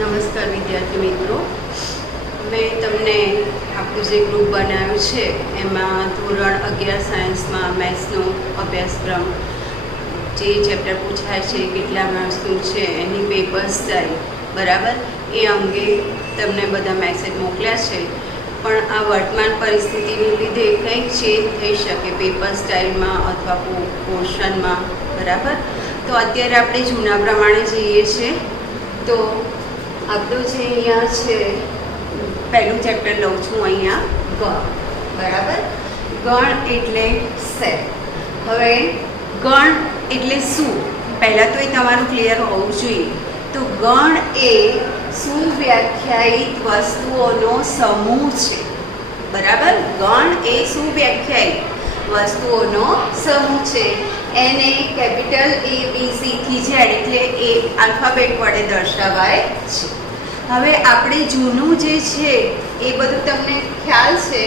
નમસ્કાર વિદ્યાર્થી મિત્રો, મેં તમને આપણું જે ગ્રુપ બનાવ્યું છે એમાં ધોરણ 11 સાયન્સમાં મેથ્સનો અભ્યાસક્રમ જે ચેપ્ટર પૂછાય છે કેટલા માર્ક્સનું છે એની પેપર સ્ટાઇલ બરાબર એ અંગે તમને બધા મેસેજ મોકલ્યા છે. પણ આ વર્તમાન પરિસ્થિતિને લીધે કંઈક ચેન્જ થઈ શકે પેપર સ્ટાઇલમાં અથવા પોર્શનમાં બરાબર. તો અત્યારે આપણે જૂના પ્રમાણે જઈએ છીએ. તો આપણું જે અહીંયા છે પહેલું ચેપ્ટર લઉં છું અહીંયા ગણ બરાબર. ગણ એટલે સેટ. હવે ગણ એટલે શું પહેલાં તો એ તમારું ક્લિયર હોવું જોઈએ. તો ગણ એ સુવ્યાખ્યાયિત વસ્તુઓનો સમૂહ છે બરાબર. ગણ એ સુવ્યાખ્યાયિત વસ્તુઓનો સમૂહ છે. એને કેપિટલ ABC થી Z એટલે એ આલ્ફાબેટ વડે દર્શાવાય છે. હવે આપણે જૂનું જે છે એ બધું તમને ખ્યાલ છે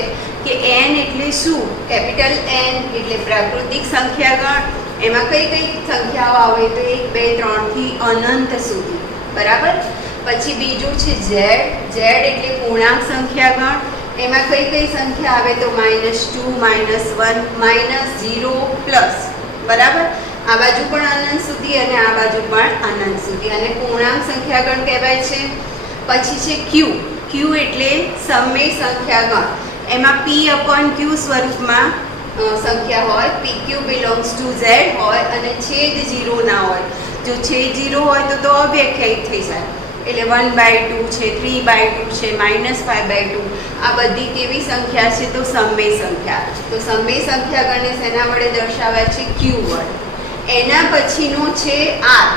કે N એટલે શું? કેપિટલ N એટલે પ્રાકૃતિક સંખ્યાગણ. એમાં કઈ કઈ સંખ્યાઓ આવે તો 1 2 3 થી અનંત સુધી બરાબર. પછી બીજું છે Z. Z એટલે પૂર્ણાંક સંખ્યાગણ. એમાં કઈ કઈ સંખ્યા આવે તો -2 -1 -0 પ્લસ બરાબર. આ બાજુ પણ અનંત સુધી અને આ બાજુ પણ અનંત સુધી, અને પૂર્ણાંક સંખ્યાગણ કહેવાય છે. પછી છે Q. Q એટલે સમય સંખ્યાગણ. એમાં P/Q સ્વરૂપમાં સંખ્યા હોય. PQ belongs to Z હોય અને છેદ 0 ના હોય. જો છેદ 0 હોય તો અવ્યાખ્યાયિત થઈ જાય. એટલે 1/2 છે, 3/2 છે, -5/2. આ બધી કેવી સંખ્યા છે? તો સમય સંખ્યા. તો સમય સંખ્યાગણને શેના વડે દર્શાવાય છે? Q વડે. એના પછીનું છે R.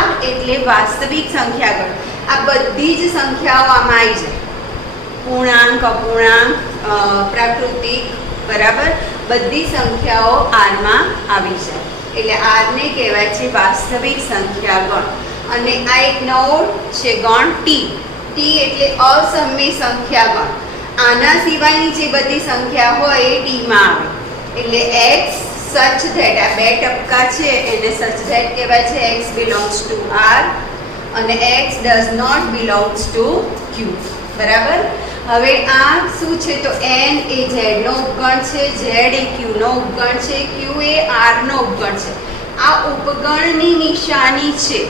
R એટલે વાસ્તવિક સંખ્યાગણ. આ બધી જ સંખ્યાઓ આમાં આવી જાય. પૂર્ણાંક, અપૂર્ણાંક, પ્રાકૃતિક બરાબર. બધી સંખ્યાઓ આરમાં આવી જાય. એટલે આરને કહેવાય છે વાસ્તવિક સંખ્યાગણ. અને આ એક નવો છે ગણ T. T એટલે અસમય સંખ્યાગણ. આના સિવાયની જે બધી સંખ્યા હોય એ ટીમાં આવે. એટલે x such that આ બે ટપકા છે એને such that કહેવાય છે. x belongs to R અને x does not belongs to Q બરાબર. હવે આ શું છે? તો n એ z નો ઉપગણ છે, z એ q નો ઉપગણ છે, q એ r નો ઉપગણ છે. આ ઉપગણની નિશાની છે.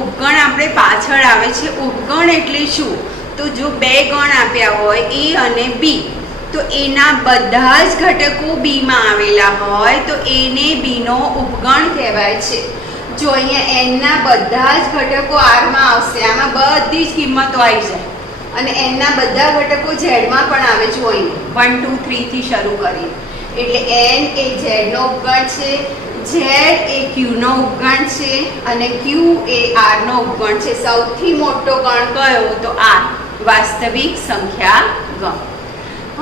ઉપગણ આપણે પાછળ આવે છે. ઉપગણ એટલે શું? તો જો બે ગણ આપ્યા હોય a અને b, તો એના બધા જ ઘટકો b માં આવેલા હોય તો એને b નો ઉપગણ કહેવાય છે. જો અહીંયા n ના બધા જ ઘટકો r માં આવશે, આમાં બધી જ કિંમતો આવી જાય. અને n ના બધા ઘટકો z માં પણ આવે. જો અહીંયા 1 2 3 થી શરૂ કરી એટલે n એ z નો ઉપગણ છે, z એ q નો ઉપગણ છે અને q એ r નો ઉપગણ છે. સૌથી મોટો ગણ કયો? તો r, વાસ્તવિક સંખ્યા ગણ.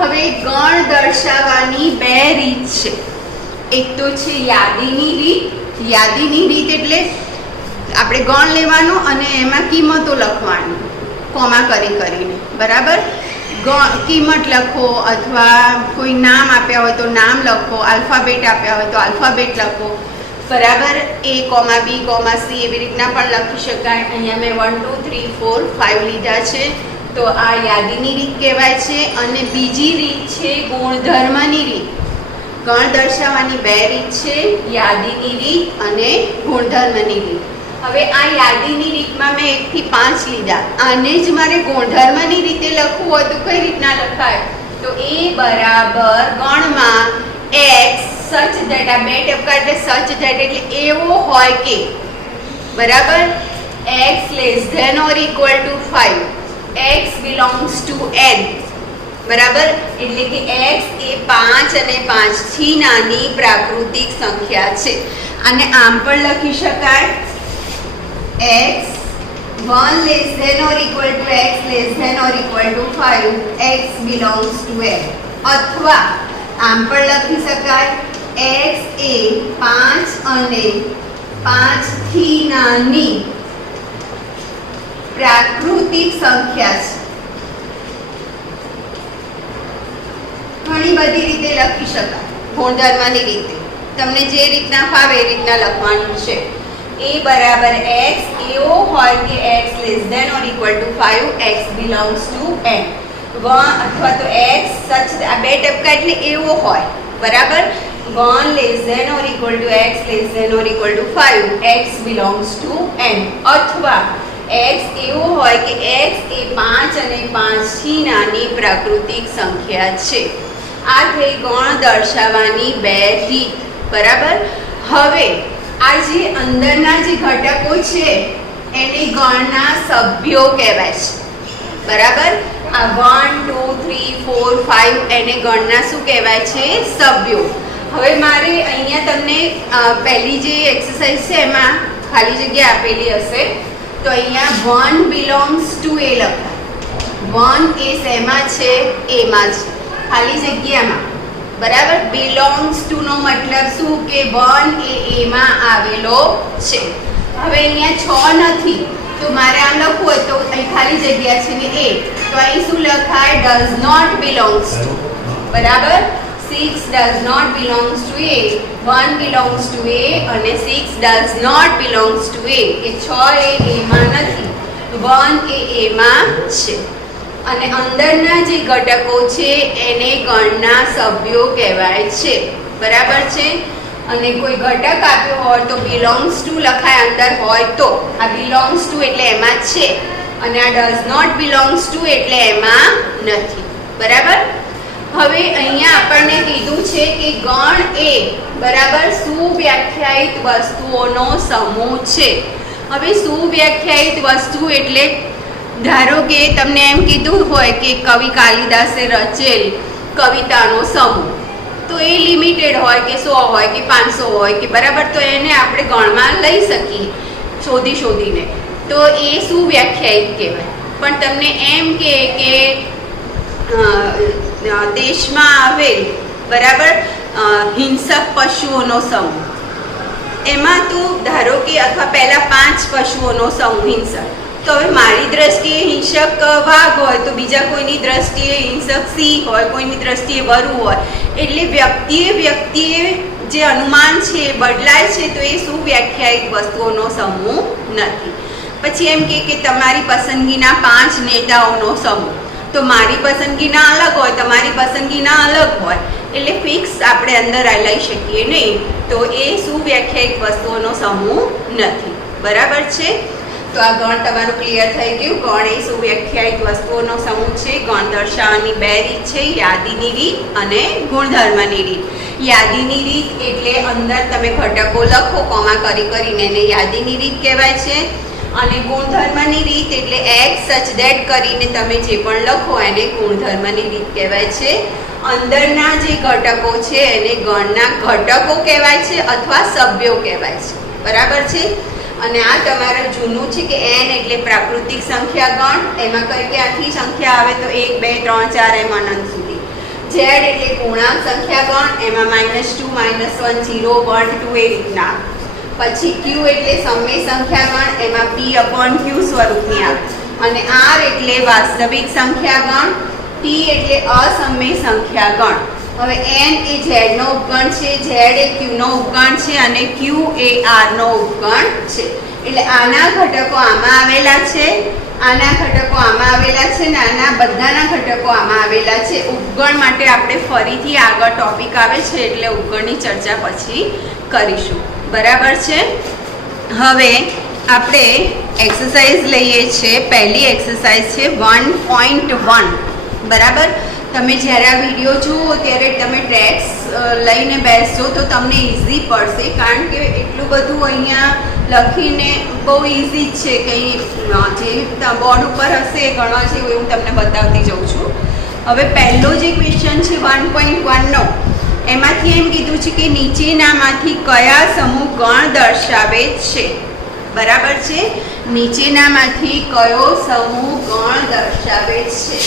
હવે ગણ દર્શાવવાની બે રીત છે. એક તો છે યાદીની રીત. યાદીની રીત એટલે આપણે ગણ લેવાનું અને એમાં કિંમતો લખવાની કોમા કરીને બરાબર. કિંમત લખો અથવા કોઈ નામ આપ્યા હોય તો નામ લખો, આલ્ફાબેટ આપ્યા હોય તો આલ્ફાબેટ લખો બરાબર. A, B, C એવી રીતના પણ લખી શકાય. અહીંયા મેં 1 2 3 4 5 લીધા છે. તો આ યાદીની રીત કહેવાય છે. અને બીજી રીત છે ગુણધર્મની રીત. ગણ દર્શાવવાની બે રીત છે, યાદીની રીત અને ગુણધર્મની રીત. હવે આ યાદીની રીતમાં મેં 1 થી 5 લીધા. આને જ મારે ગુણધર્મની રીતે લખવું હોય તો કઈ રીતના લખાય? તો a બરાબર ગણમાં x such that આ બે ટપકા એટલે such that એટલે એવો હોય કે બરાબર x less than or equal to 5, x belongs to n બરાબર. એટલે કે x એ 5 અને 5 થી નાની પ્રાકૃતિક સંખ્યા છે. અને આમ પણ લખી શકાય x 1 less than or equal to x less than or equal to 5, x belongs to n. અથવા આમ પણ લખી શકાય x એ 5 અને 5 થી નાની પ્રાકૃતિક સંખ્યા છે. ઘણી બધી રીતે લખી શકાય ગુણધર્મની રીતે. તમને જે રીતના ફાવે એ રીતના લખવાનું છે. a બરાબર x એવો હોય કે x less than or equal to 5, x belongs to n. અથવા તો x સચ આ બે ટપકા એટલે એવો હોય, બરાબર. 1 less than or equal to x less than or equal to 5, x belongs to n. અથવા x એવો હોય કે x એ 5 અને 5 થી નાની પ્રાકૃતિક સંખ્યા છે. આ થઈ ગણ દર્શાવવાની બે રીત, બરાબર. હવે આ જે અંદરના જે ઘટકો છે એને ગણના સભ્યો કહેવાય છે, બરાબર. આ 1 2 3 4 5 એને ગણના શું કહેવાય છે? સભ્યો. હવે મારે અહીંયા તમને પહેલી જે એક્સરસાઇઝ છે એમાં ખાલી જગ્યા આપેલી હશે, તો અહીંયા 1 બિલોંગ્સ ટુ a લખાય. 1 એ શેમાં છે? એમાં છે, ખાલી જગ્યામાં, બરાબર. બિલોંગ્સ ટુ નો મતલબ શું કે 1 એ એમાં આવેલો છે. હવે અહીંયા 6 નથી તો મારે આમ લખવું હોય તો અહીં ખાલી જગ્યા છે ને a, તો અહીં શું લખાય? ડઝ નોટ બિલોંગ્સ ટુ, બરાબર. 6 does not belongs to a, 1 belongs to a અને 6 does not belongs to a. કે 6 એ એમાં નથી, 1 એ એમાં છે. અને અંદરના જે ઘટકો છે એને ગણના સભ્યો કહેવાય છે, બરાબર છે. અને કોઈ ઘટક આપ્યો હોય તો બિલોંગ્સ ટુ લખાય અંદર હોય તો. આ બિલોંગ્સ ટુ એટલે એમાં છે અને આ ડઝ નોટ બિલોંગ્સ ટુ એટલે એમાં નથી, બરાબર. હવે અહીંયા આપણને કીધું છે કે ગણ એ બરાબર સુવ્યાખ્યાયિત વસ્તુઓનો સમૂહ છે. હવે સુવ્યાખ્યાયિત વસ્તુ એટલે ધારો કે તમને એમ કીધું હોય કે કવિ કાલિદાસે રચેલ કવિતાનો સમૂહ, તો એ લિમિટેડ હોય કે 100 હોય કે 500 હોય કે, બરાબર. તો એને આપણે ગણમાં લઈ શકીએ શોધીને, તો એ સુવ્યાખ્યાયિત કહેવાય. પણ તમને એમ કે દેશમાં આવેલ, બરાબર, હિંસક પશુઓનો સમૂહ, એમાં તો ધારો કે અથવા પહેલા 5 પશુઓનો સમૂહ હિંસક, તો હવે મારી દ્રષ્ટિએ હિંસક વાઘ હોય તો બીજા કોઈની દ્રષ્ટિએ હિંસક સિંહ હોય, કોઈની દ્રષ્ટિએ વરુ હોય. એટલે વ્યક્તિએ જે અનુમાન છે એ બદલાય છે, તો એ સુવ્યાખ્યાયિત વસ્તુઓનો સમૂહ નથી. પછી એમ કે તમારી પસંદગીના 5 નેતાઓનો સમૂહ, તો મારી પસંદગીના અલગ હોય, તમારી પસંદગીના અલગ હોય, એટલે ફિક્સ આપણે અંદર લઈ શકીએ નહીં, તો એ સુવ્યાખ્યાયિત વસ્તુઓનો સમૂહ નથી, બરાબર છે. તો આ ગણ તમારું ક્લિયર થઈ ગયું. ગણ એ સુવ્યાખ્યાયિત વસ્તુઓનો સમૂહ છે. ગણ દર્શાવવાની બે રીત છે, યાદીની રીત અને ગુણધર્મની રીત. યાદીની રીત એટલે અંદર તમે ઘટકો લખો કોમા કરીને, એને યાદીની રીત કહેવાય છે. અને ગુણધર્મની રીત એટલે એક્સ સચ ધેટ કરીને તમે જે પણ લખો એને ગુણધર્મની રીત કહેવાય છે. અંદરના જે ઘટકો છે એને ગણના ઘટકો કહેવાય છે અથવા સભ્યો કહેવાય છે, બરાબર છે. અને આ તમારે જૂનું છે કે n એટલે પ્રાકૃતિક સંખ્યા ગણ, એમાં ક્યાંથી સંખ્યા આવે તો 1 2 3 4 એમ અનંત સુધી. z એટલે પૂર્ણાંક સંખ્યા ગણ, એમાં -2 -1 0 1 2 એ રીતના. પછી q એટલે સમય સંખ્યા ગણ, એમાં p/q સ્વરૂપની આવે. અને r એટલે વાસ્તવિક સંખ્યા ગણ, t એટલે અસમય સંખ્યા ગણ. હવે n એ z નો ઉપગણ છે, z એ q નો ઉપગણ છે અને q એ r નો ઉપગણ છે. એટલે આના ઘટકો આમાં આવેલા છે, આના ઘટકો આમાં આવેલા છે ને આના બધાના ઘટકો આમાં આવેલા છે. ઉપગણ માટે આપણે ફરીથી આગળ ટોપિક આવે છે એટલે ઉપગણની ચર્ચા પછી કરીશું, બરાબર છે. હવે આપણે એક્સરસાઇઝ લઈએ છીએ. પહેલી એક્સરસાઇઝ છે 1.1, બરાબર. તમે જ્યારે આ વિડીયો જુઓ ત્યારે તમે ટ્રેક્સ લઈને બેસજો તો તમને ઇઝી પડશે, કારણ કે એટલું બધું અહીંયા લખીને બહુ ઇઝી જ છે કે જે બોર્ડ ઉપર હશે એ ગણવા જેવું હું તમને બતાવતી જાઉં છું. હવે પહેલો જે ક્વેશ્ચન છે 1.1નો, એમાંથી એમ કીધું છે કે નીચેનામાંથી કયા સમૂહ ગણ દર્શાવે છે, બરાબર છે. નીચેનામાંથી કયો સમૂહ ગણ દર્શાવે છે?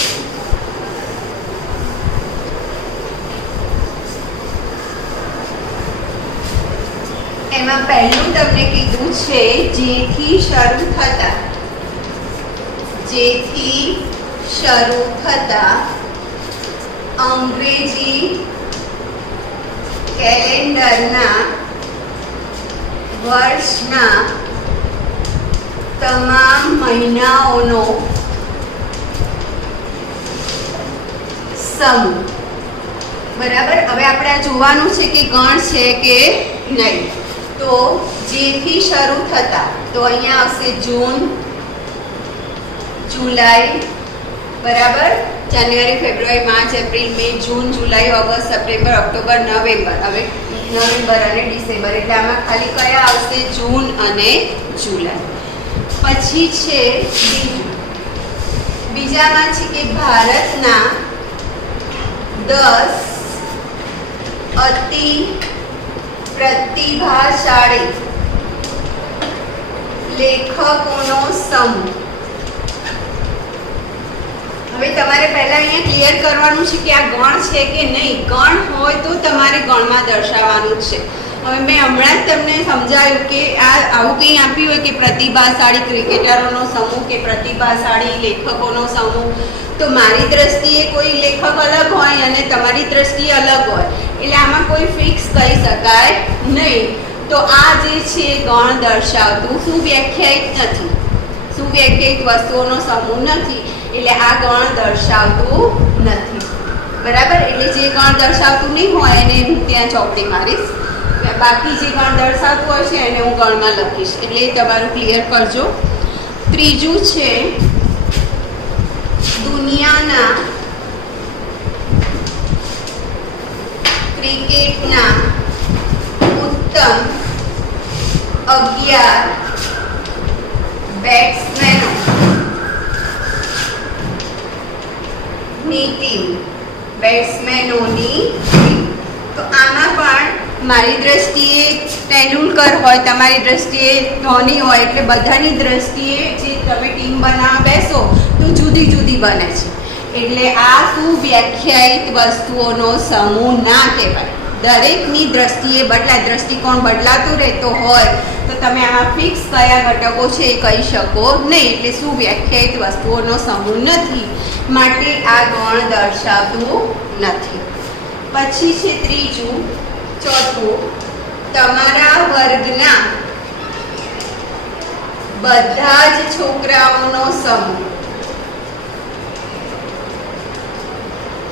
એમાં પહેલું તમને કીધું છે જેથી શરૂ થતા અંગ્રેજી કેલેન્ડરના વર્ષના તમામ મહિનાઓનો સમૂહ. બરાબર. હવે આપણે આ જોવાનું છે કે ગણ છે કે નહીં. તો જેથી શરૂ થતા, તો અહીંયા આવશે જૂન, જુલાઈ, બરાબર, જાન્યુઆરી, ફેબ્રુઆરી, માર્ચ, એપ્રિલ, મે, જૂન, જુલાઈ, ઓગસ્ટ, સપ્ટેમ્બર, ઓક્ટોબર, નવેમ્બર. હવે નવેમ્બર અને ડિસેમ્બર, એટલે આમાં ખાલી કયા આવશે? જૂન અને જુલાઈ. પછી છે બીજામાં છે કે ભારતના 10 અતિ પ્રતિભાશાળી લેખકોનો સમૂહ. હવે તમારે પહેલા અહીંયા ક્લિયર કરવાનું છે કે આ ગણ છે કે નહીં. ગણ હોય તો તમારે ગણમાં દર્શાવવાનું છે. હવે મેં હમણાં જ તમને સમજાવ્યું કે આ આવું કંઈ આપ્યું હોય કે પ્રતિભાશાળી ક્રિકેટરોનો સમૂહ કે પ્રતિભાશાળી લેખકોનો સમૂહ, તો મારી દ્રષ્ટિએ કોઈ લેખક અલગ હોય અને તમારી દ્રષ્ટિએ અલગ હોય, એટલે આમાં કોઈ ફિક્સ કહી શકાય નહીં. તો આ જે છે ગણ દર્શાવતું સુવ્યાખ્યાયિત નથી, સુવ્યાખ્યાયિત વસ્તુઓનો સમૂહ નથી, એટલે આ ગણ દર્શાવતું નથી. બરાબર. એટલે જે ગણ દર્શાવતું નહીં હોય એને હું ત્યાં ચોપડી મારીશ, બાકી જે ગણ દર્શાવતું હોય છે એને હું ગણમાં લખીશ. એટલે એ તમારું ક્લિયર કરજો. ત્રીજું છે દુનિયાના ક્રિકેટના ઉત્તમ 11 બેટ્સમેનો ની ટીમ, બેટ્સમેનોની ટીમ. તો આમાં પણ મારી દ્રષ્ટિએ તેંડુલકર હોય, તમારી દ્રષ્ટિએ ધોની હોય, એટલે બધાની દ્રષ્ટિએ જે તમે ટીમ બનાવવા બેસો તો જુદી જુદી બને છે. એટલે આ સુવ્યાખ્યાયિત વસ્તુઓનો સમૂહ ના કહેવાય. દરેકની દ્રષ્ટિએ બદલાય, દ્રષ્ટિકોણ બદલાતું રહેતો હોય તો તમે આમાં ફિક્સ કયા ઘટકો છે એ કહી શકો નહીં. એટલે સુવ્યાખ્યાયિત વસ્તુઓનો સમૂહ નથી, માટે આ ગણ દર્શાવતું નથી. પછી છે ત્રીજું, ચોથું, તમારા વર્ગના બધા જ છોકરાઓનો સમૂહ.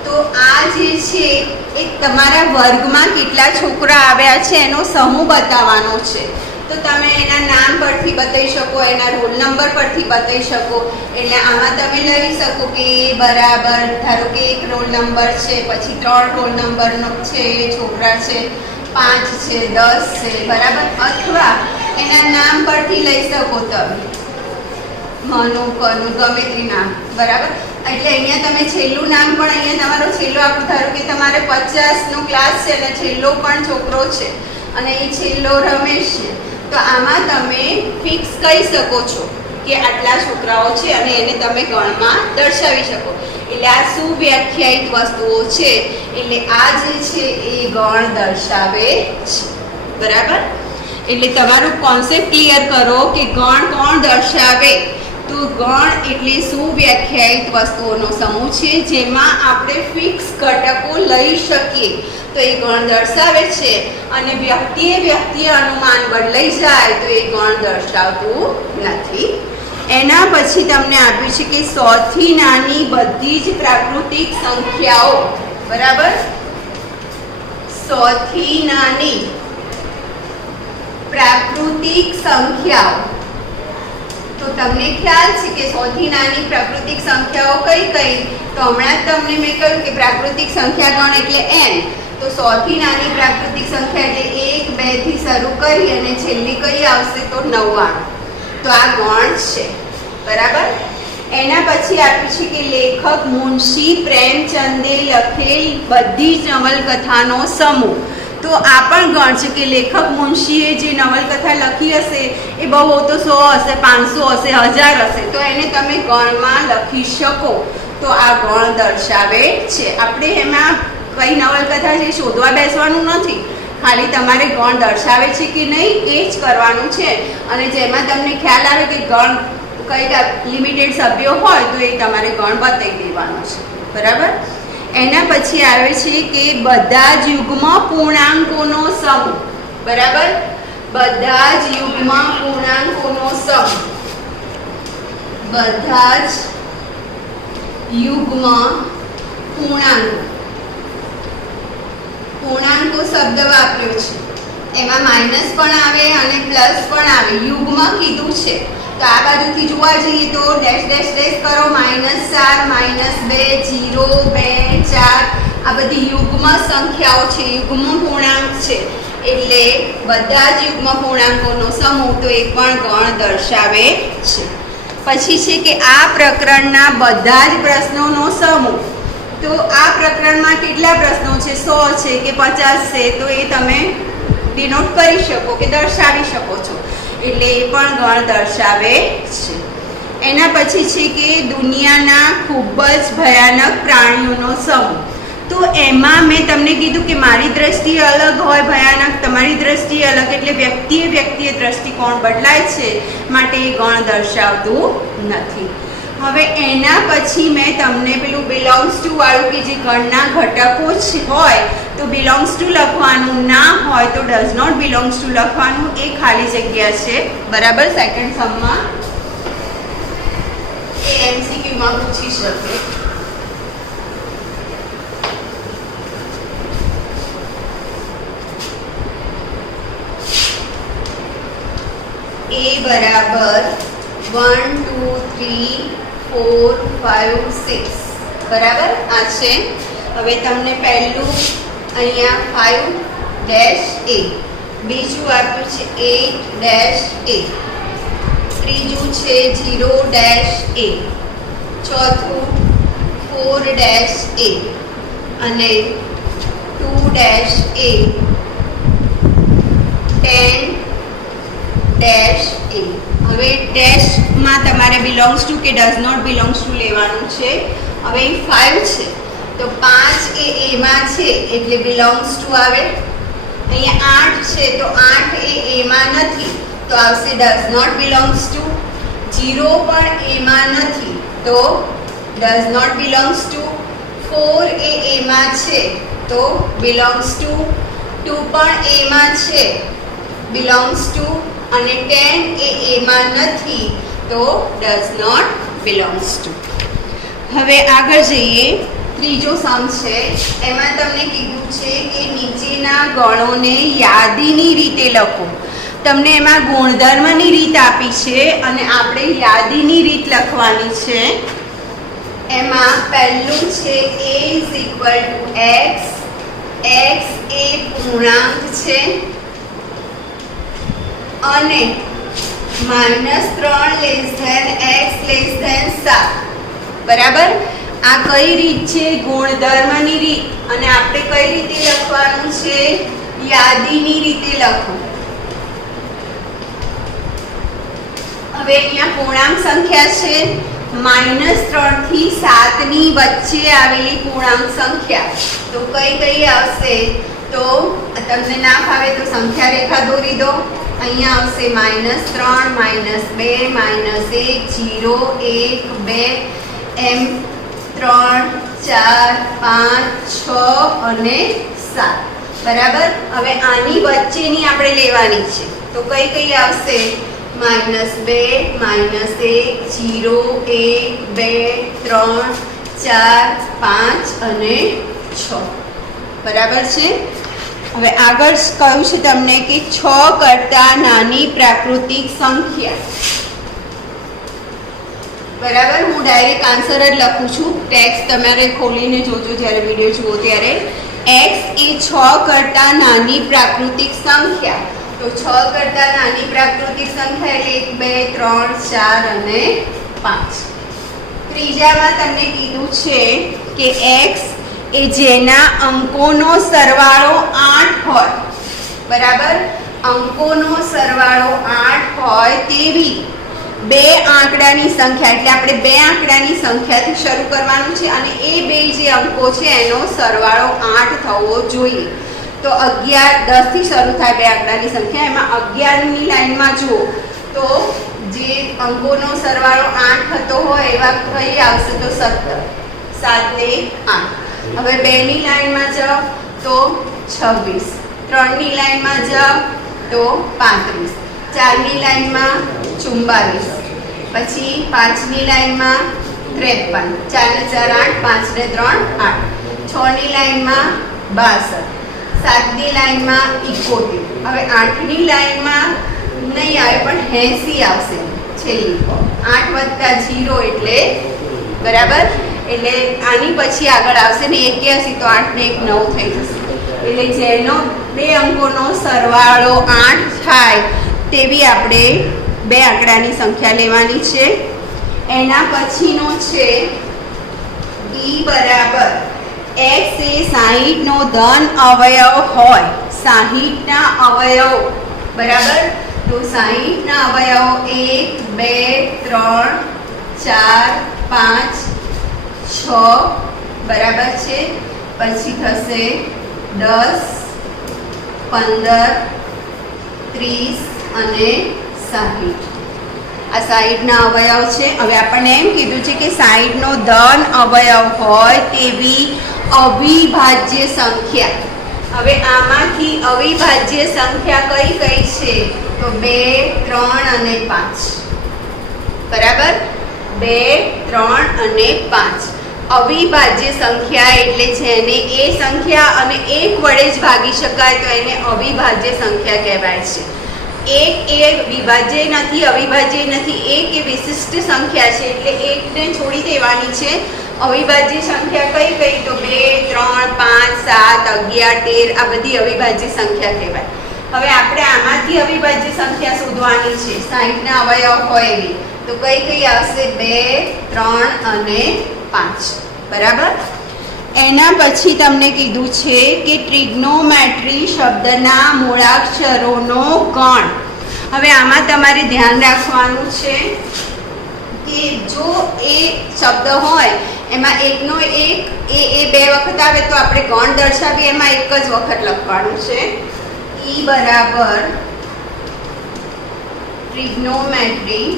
તો આ જે છે એ તમારા વર્ગમાં કેટલા છોકરા આવ્યા છે એનો સમૂહ બતાવવાનો છે. તો તમે એના નામ પરથી બતાવી શકો, એના રોલ નંબર પરથી બતાવી શકો. એટલે આમાં તમે લઈ શકો કે બરાબર, ધારો કે 1 રોલ નંબર છે, પછી 3 રોલ નંબરનો છે છોકરા છે, 5 છે, 10 છે, બરાબર. અથવા એના નામ પરથી લઈ શકો તમે, મનુ, કનુ, ગમે તે નામ, બરાબર. એટલે અહીંયા તમે છેલ્લું નામ પણ, અહીંયા તમારો છેલ્લો આપણું ધારો કે તમારે 50નો ક્લાસ છે અને છેલ્લો પણ છોકરો છે અને એ છેલ્લો રમેશ છે, તો આમાં તમે ફિક્સ કહી શકો છો કે આટલા છોકરાઓ છે અને એને તમે ગણમાં દર્શાવી શકો. એટલે આ સુવ્યાખ્યાયિત વસ્તુઓ છે, એટલે આ જે છે એ ગણ દર્શાવે છે. બરાબર. એટલે તમારું કોન્સેપ્ટ ક્લિયર કરો કે ગણ કોણ દર્શાવે. તો ગણ એટલે સુવ્યાખ્યાયિત વસ્તુઓનો સમૂહ છે જેમાં આપણે ફિક્સ ઘટકો લઈ શકીએ તો એ ગણ દર્શાવે છે, અને વ્યક્તિએ અનુમાન બદલાઈ જાય તો એ ગણ દર્શાવતું નથી. એના પછી તમને આપ્યું છે કે 100 થી નાની બધી જ પ્રાકૃતિક સંખ્યાઓ. બરાબર. 100 થી નાની પ્રાકૃતિક સંખ્યાઓ. તો તમને ખ્યાલ છે કે 100 થી નાની પ્રાકૃતિક સંખ્યાઓ કઈ કઈ? તો હમણાં જ તમને મેં કહ્યું કે પ્રાકૃતિક સંખ્યા ગણ એટલે n. તો 100 થી નાની પ્રાકૃતિક સંખ્યા એટલે 1, 2 થી શરૂ કરી અને છેલ્લી કઈ આવશે? તો 99. તો આ ગણ છે. બરાબર. એના પછી આપ્યું છે કે લેખક મુનશી પ્રેમચંદે લખેલ બધી જ નવલકથાનો સમૂહ. તો આ પણ ગણ છે કે લેખક મુનશીએ જે નવલકથા લખી હશે એ બહુ તો 100 હશે, 500 હશે, 1000 હશે, તો એને તમે ગણમાં લખી શકો. તો આ ગણ દર્શાવે છે. આપણે એમાં કઈ નવલકથા છે શોધવા બેસવાનું નથી, ખાલી તમારે ગણ દર્શાવે છે કે નહીં એ જ કરવાનું છે. અને જેમાં તમને ખ્યાલ આવે કે ગણ કઈ લિમિટેડ સભ્યો હોય તો એ તમારે ગણ બતાવી દેવાનો છે. બરાબર. એના પછી આવે છે કે બધા જ યુગ્મ પૂર્ણાંકોનો સમૂહ. બરાબર. બધા જ યુગ્મ પૂર્ણાંકોનો સમ, બધા જ યુગ્મ પૂર્ણાંકો શબ્દ વાપર્યો છે, એમાં માઇનસ પણ આવે અને પ્લસ પણ આવે, યુગ્મ કીધું છે તો આ બાજુથી જોવા જઈએ તો ડેશ ડેશ ડેશ કરો, -4 -2 0 2 4 આ બધી યુગ્મ સંખ્યાઓ છે, યુગ્મ પૂર્ણાંક છે, એટલે બધા જ યુગ્મ પૂર્ણાંકોનો સમૂહ તો એ પણ ગણ દર્શાવે છે. પછી છે કે આ પ્રકરણના બધા જ પ્રશ્નોનો સમૂહ, તો આ પ્રકરણમાં કેટલા પ્રશ્નો છે, 100 છે કે 50 છે, તો એ તમે ડિનોટ કરી શકો કે દર્શાવી શકો છો, એટલે એ પણ ગણ દર્શાવે છે. એના પછી છે કે દુનિયાના ખૂબ જ ભયાનક પ્રાણીઓનો સમૂહ, તો એમાં મેં તમને કીધું કે મારી દ્રષ્ટિએ અલગ હોય ભયાનક, તમારી દ્રષ્ટિએ અલગ, એટલે વ્યક્તિએ દ્રષ્ટિકોણ બદલાય છે, માટે એ ગણ દર્શાવતું નથી. હવે એના પછી મેં તમને પેલું બિલોંગ્સ ટુ વાળું કે જે ગણના ઘટકો હોય તો બિલોંગ્સ ટુ લખવાનું, ના હોય તો ડઝ નોટ બિલોંગ્સ ટુ લખવાનું, એ ખાલી જગ્યા છે, બરાબર. સેકન્ડ સમમાં એ એમસીક્યુમાં પૂછી શકે. A બરાબર 1 2 3 4 5 6 બરાબર આ છે. હવે તમને પહેલું અહીંયા 5 -a, બીજું આપ્યું છે 8 -a, ત્રીજું છે 0 -a, ચોથું 4 -a અને 2 -a, 10 -a. હવે ડેશમાં તમારે બિલોંગ્સ ટુ કે ડઝ નોટ બિલોંગ્સ ટુ લેવાનું છે. હવે 5 છે તો 5 એ એમાં છે એટલે બિલોંગ્સ ટુ આવે. અહીંયા 8 છે તો 8 એ એમાં નથી તો આવશે ડઝ નોટ બિલોંગ્સ ટુ. 0 પણ એમાં નથી તો ડઝ નોટ બિલોંગ્સ ટુ. 4 એ એમાં છે તો બિલોંગ્સ ટુ. 2 પણ એમાં છે બિલોંગ્સ ટુ અને 10 એ એમાં નથી તો ડઝ નોટ બિલોંગ્સ ટુ. હવે આગળ જઈએ. ત્રીજો સમ છે એમાં તમને કીધું છે કે નીચેના ગણોને યાદીની રીતે લખો. તમને એમાં ગુણધર્મની રીત આપી છે અને આપણે યાદીની રીત લખવાની છે. એમાં પહેલું છે a = x, x એ પૂર્ણાંક છે અને -3 x 7 બરાબર. આ કઈ રીત છે? ગુણધર્મની રીત. અને આપણે કઈ રીતે લખવાનું છે? યાદીની રીતે લખો. હવે અહીંયા પૂર્ણાંક સંખ્યા છે -3 થી 7 ની વચ્ચે આવેલી પૂર્ણાંક સંખ્યા. તો કઈ આવશે? તો તમને ના ફાવે તો સંખ્યા રેખા દોરી દો. અહીંયા આવશે -3 -2 -1 0 1 2 એમ 3 4 5 6 અને 7 બરાબર. હવે આની વચ્ચેની આપણે લેવાની છે તો કઈ આવશે? -2 -1 0 1 2 3 4 5 અને 6 બરાબર છે. હવે આગળ કહ્યું છે તમને કે 6 કરતા નાની પ્રાકૃતિક સંખ્યા બરાબર. હું ડાયરેક્ટ આન્સર જ લખું છું. ટેક્સ્ટ તમારે ખોલીને જોજો જ્યારે વિડીયો જુઓ ત્યારે. x એ 6 કરતા નાની પ્રાકૃતિક સંખ્યા. તો 6 કરતા નાની પ્રાકૃતિક સંખ્યા એટલે 1 2 3 4 અને 5. ત્રીજામાં તમને કીધું છે કે x એ જેના અંકોનો સરવાળો 8 હોય બરાબર. અંકોનો સરવાળો 8 હોય તેવી બે આંકડાની સંખ્યા, એટલે આપણે બે આંકડાની સંખ્યાથી શરૂ કરવાનું છે અને એ બે જે અંકો છે એનો સરવાળો 8 થવો જોઈએ. તો 11 10 થી શરૂ થાય બે આંકડાની સંખ્યા. એમાં 11ની લાઈનમાં જુઓ તો જે અંકોનો સરવાળો 8 થતો હોય એવા કઈ આવશે? તો 17 7 ને 8. હવે 2ની લાઈનમાં જાઓ તો 26, 3ની લાઈનમાં જાઓ તો 35. 4ની લાઈનમાં 44. પછી 5ની લાઈનમાં 53. 4 ને 4 8, 5 ને 3 8. 6ની લાઈનમાં 62. 7ની લાઈનમાં 71. હવે 8ની લાઈનમાં નહીં આવે પણ 80 આવશે છેલ્લી. 8 + 0 એટલે બરાબર. એટલે આની પછી આગળ આવશે ને 81, તો 8 ને 1 9 થઈ જશે. એટલે જેનો બે અંકોનો સરવાળો 8 થાય તેવી આપણે બે આંકડાની સંખ્યા લેવાની છે. એના પછીનો છે e બરાબર x એ 60 નો ધન અવયવ હોય. 60 ના અવયવ બરાબર. તો 60 ના અવયવો 1 2 3 4 5 6 બરાબર છે. પછી થશે 10 15 30 અને 60. આ 60 ના અવયવ છે. હવે આપણને એમ કીધું છે કે 60 નો ધન અવયવ હોય તેવી અવિભાજ્ય સંખ્યા. હવે આમાંથી અવિભાજ્ય સંખ્યા કઈ કઈ છે? તો 2 3 અને 5 બરાબર. 2 3 અને 5 અવિભાજ્ય સંખ્યા એટલે જેને એ સંખ્યા અને 1 વડે જ ભાગી શકાય તો એને અવિભાજ્ય સંખ્યા કહેવાય છે. 1 એ વિભાજ્ય નથી, અવિભાજ્ય નથી. 1 એ વિશિષ્ટ સંખ્યા છે એટલે 1 ને છોડી દેવાની છે. અવિભાજ્ય સંખ્યા કઈ કઈ? તો 2 3 5 7 11 13 આ બધી અવિભાજ્ય સંખ્યા કહેવાય. હવે આપણે આમાંથી અવિભાજ્ય સંખ્યા શોધવાની છે. 60 ના અવયવ હોય એવી. તો કઈ કઈ આવશે? 2 3 અને 5 બરાબર. એના પછી તમને કીધું છે કે ટ્રિગ્નોમેટ્રી શબ્દના મૂળાક્ષરોનો ગણ. હવે આમાં તમારે ધ્યાન રાખવાનું છે કે જો એ શબ્દ હોય એમાં એકનો એક એ બે વખત આવે તો આપણે ગણ દર્શાવીએ એમાં એક જ વખત લખવાનું છે. ઈ બરાબર ટ્રિગ્નોમેટ્રી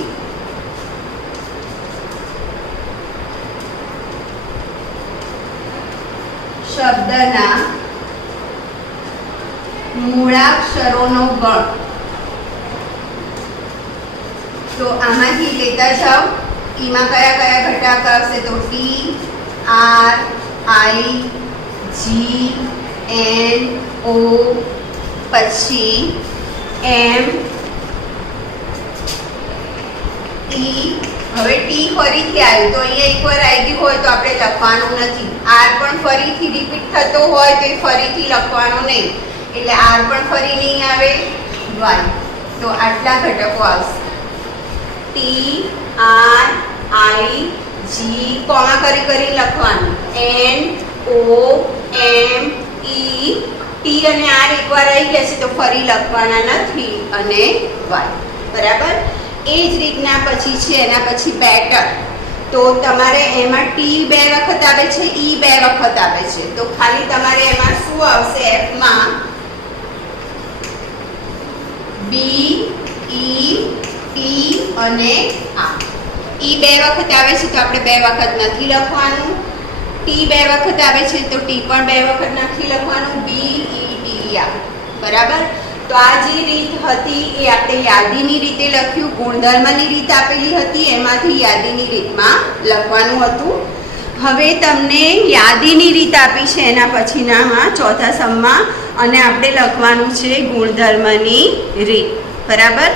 શબ્દના મૂળાક્ષરોનો ગણ. તો આમાંથી લેતા જાઓ. ઈમાં કયા કયા ઘટક આવશે? તો T R I G N O પછી એમ ઈ. હવે ટી ફરીથી આવ્યું તો અહીંયા એકવાર આવી ગયું હોય તો આપણે લખવાનું નથી. આર પણ ફરીથી રિપીટ થતો હોય તો એ ફરીથી લખવાનું નહીં. એટલે આર પણ ફરી નહીં આવે. વાય તો આટલા ઘટકો આવશે. T R I G comma કરી લખવાનું. N O M E. T અને આર એકવાર આવી ગયા છે તો ફરી લખવાના નથી. અને વાય બરાબર. એ જ રીતના પછી છે એના પછી પેટર્ન. તો તમારે એમાં ટી બે વખત આવે છે, ઈ બે વખત આવે છે. તો ખાલી તમારે એમાં શું આવશે? એફમાં બી ઈ ટી અને આ. ઈ બે વખત આવે છે તો આપણે બે વખત નથી લખવાનું. ટી બે વખત આવે છે તો ટી પણ બે વખત નથી લખવાનું. બી ઈ ટી આ બરાબર. તો આ જે રીત હતી એ આપણે યાદીની રીતે લખ્યું. ગુણધર્મની રીત આપેલી હતી એમાંથી યાદીની રીતમાં લખવાનું હતું. હવે તમને યાદીની રીત આપી છે એના પછીનામાં ચોથા સમમાં અને આપણે લખવાનું છે ગુણધર્મની રીત બરાબર.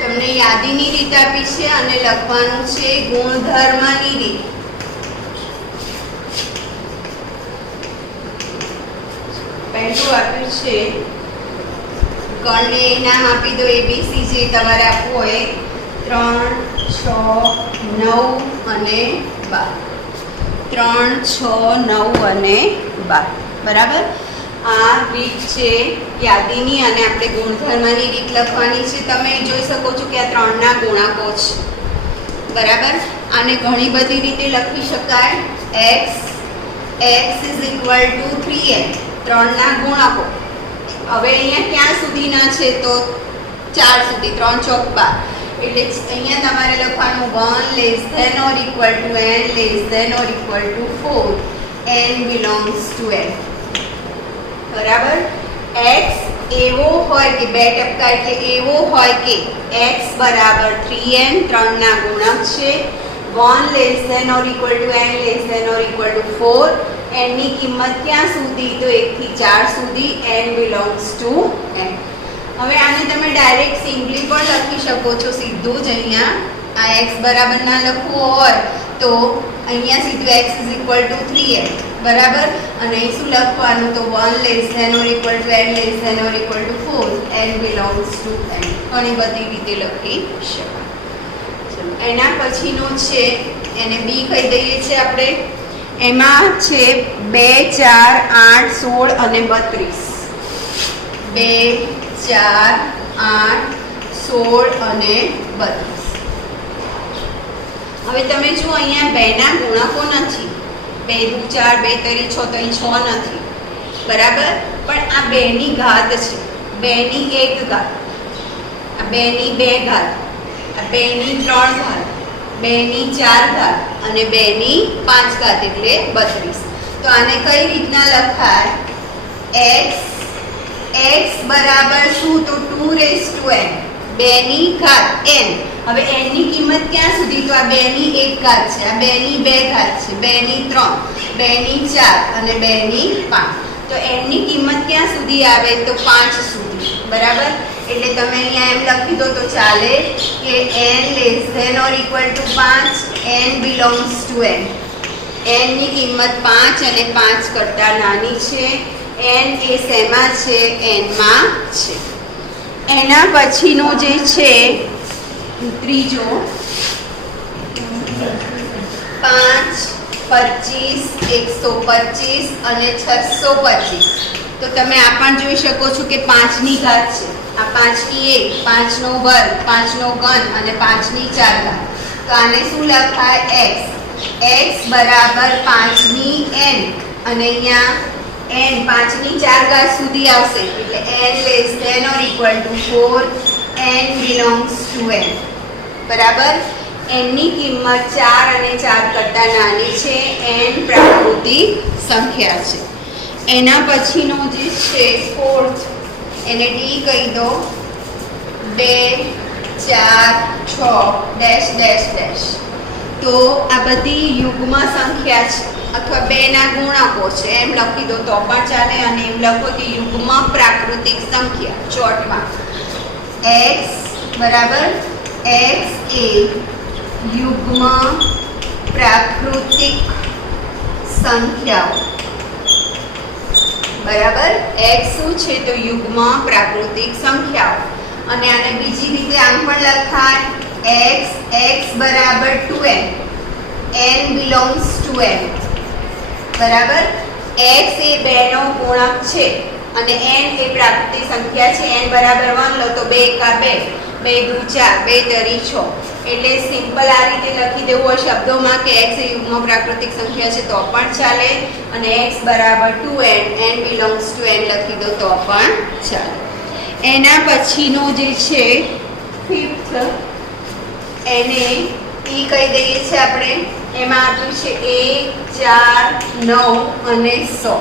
તમને યાદીની રીત આપી છે અને લખવાનું છે ગુણધર્મની રીત. પહેલું આપ્યું છે ગણને નામ આપી દો એબીસી જે તમારે આપવું હોય 3 6 9 અને 12. 3 6 9 અને 12 બરાબર. આ રીત છે યાદીની અને આપણે ગુણધર્મની રીત લખવાની છે. તમે જોઈ શકો છો કે આ ત્રણના ગુણાકો છે. બરાબર. આને ઘણી બધી રીતે લખી શકાય. x is equal to 3n, 3 ના ગુણકો. હવે અહીંયા ક્યાં સુધીના છે તો 4 સુધી, 3 ચોક 12. એટલે અહીંયા તમારે લખવાનું 1 less than or equal to n less than or equal to 4, n belongs to n. બરાબર. x એવો હોય કે 2 ટપકા એટલે એવો હોય કે x બરાબર 3n, 3 ના ગુણક છે, 1 less than or equal to n less than or equal to 4. n ની કિંમત ક્યાં સુધી તો 1 થી 4 સુધી, n બિલોંગ્સ ટુ n. હવે આને તમે ડાયરેક્ટ સિમ્પલી પણ લખી શકો છો, સીધું જ અહીંયા આ x બરાબર ના લખવું હોય તો અહીંયા સીધું x is equal to 3n. બરાબર. અને અહીં શું લખવાનું તો 1 less than or equal to n less than or equal to 4, n belongs to n. ઘણી બધી રીતે લખી શકાય. ચલો એના પછીનો છે એને b કહી દઈએ છીએ આપણે. એમાં છે 2, 4, 8, 16 અને 32. 2, 4, 8, 16 અને 32. હવે તમે જુઓ અહીંયા 2 ના ગુણકો નથી. 2 દુ 4, 2 તરી 6, તો અહીં 6 નથી. બરાબર. પણ આ 2 ની ઘાત છે, 2 ની 1 ઘાત, આ 2 ની 2 ઘાત, આ 2 ની 3 ઘાત, 2 ની 4 ઘાત અને 2 ની 5 ઘાત એટલે 32. તો આને કઈ રીતના લખાય? x બરાબર શું તો 2 રેઝ ટુ n, 2 ની ઘાત n. હવે n ની કિંમત ક્યાં સુધી તો આ 2 ની 1 ઘાત છે, આ 2 ની 2 ઘાત છે, 2 ની 3, 2 ની 4 અને 2 ની 5. તો n ની કિંમત ક્યાં સુધી આવે તો 5 સુધી. બરાબર. એટલે તમે અહીંયા એમ લખી દો તો ચાલે કે n less than or equal to 5, n belongs to n. n ની કિંમત 5 અને 5 કરતાં નાની છે. n એ શેમાં છે? n માં છે. એના પછીનો જે છે ત્રીજો 5, 25, 125 અને 625. તો તમે આ પણ જોઈ શકો છો કે 5 ની ઘાત છે, આ 5 ની 1, 5 નો વર્ગ, 5 નો ઘન અને 5 ની 4 ઘાત. તો આને શું લખાય? x બરાબર 5 ની n અને અહીંયા n 5 ની 4 ઘાત સુધી આવશે એટલે n less than or equal to 4, n belongs to n. બરાબર. n ની કિંમત 4 અને 4 કરતાં નાની છે. n પ્રાકૃતિક સંખ્યા છે. એના પછીનો જે છે ફોર્થ, એને d કહી દો. 2, 4, 6 ડેશ ડેશ ડેશ. તો આ બધી યુગ્મ સંખ્યા છે અથવા 2 ના ગુણકો છે એમ લખી દો તો પણ ચાલે. અને એમ લખો કે યુગ્મ પ્રાકૃતિક સંખ્યા ચોટમાં x બરાબર x એ યુગ્મ પ્રાકૃતિક સંખ્યાઓ. બરાબર. x શું છે તો યુગ્મ પ્રાકૃતિક સંખ્યાઓ. અને આને બીજી રીતે આમ પણ લખાય x બરાબર 2n, n belongs to n. બરાબર. x એ 2 નો ગુણક છે અને n એ પ્રાકૃતિક સંખ્યા છે. n બરાબર 1 લો તો 2 એકા 2, 2 દુ 4, 2 તરી 6. એટલે સિમ્પલ આ રીતે લખી દેવું હોય શબ્દોમાં કે x એ યુગ્મ પ્રાકૃતિક સંખ્યા છે તો પણ ચાલે. અને x બરાબર 2n, n belongs to n લખી દો તો પણ ચાલે. એના પછીનો જે છે ફિફ્થ, એને e કહી દઈએ છીએ આપણે. એમાં આપ્યું છે 1, 4, 9 અને 100.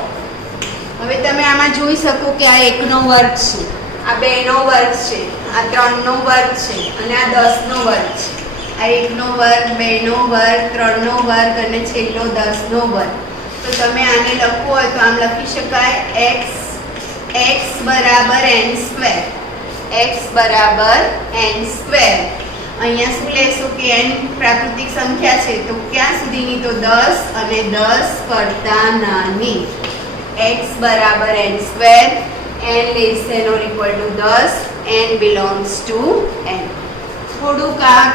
હવે તમે આમાં જોઈ શકો કે આ 1 નો વર્ગ છે, આ 2 નો વર્ગ છે, આ 3 નો વર્ગ છે અને આ 10 નો વર્ગ છે. આ 1 નો વર્ગ, 2 નો વર્ગ, 3 નો વર્ગ અને છેલ્લો 10 નો વર્ગ. તો તમે આને લખવું હોય તો આમ લખી શકાય x બરાબર n સ્ક્વેર. x બરાબર n સ્ક્વેર. અહીંયા શું લેશું કે n પ્રાકૃતિક સંખ્યા છે તો ક્યાં સુધીની તો 10 અને 10 કરતાં નાની. x બરાબર n square, n less than or equal to 10, n belongs to n. થોડુંક આ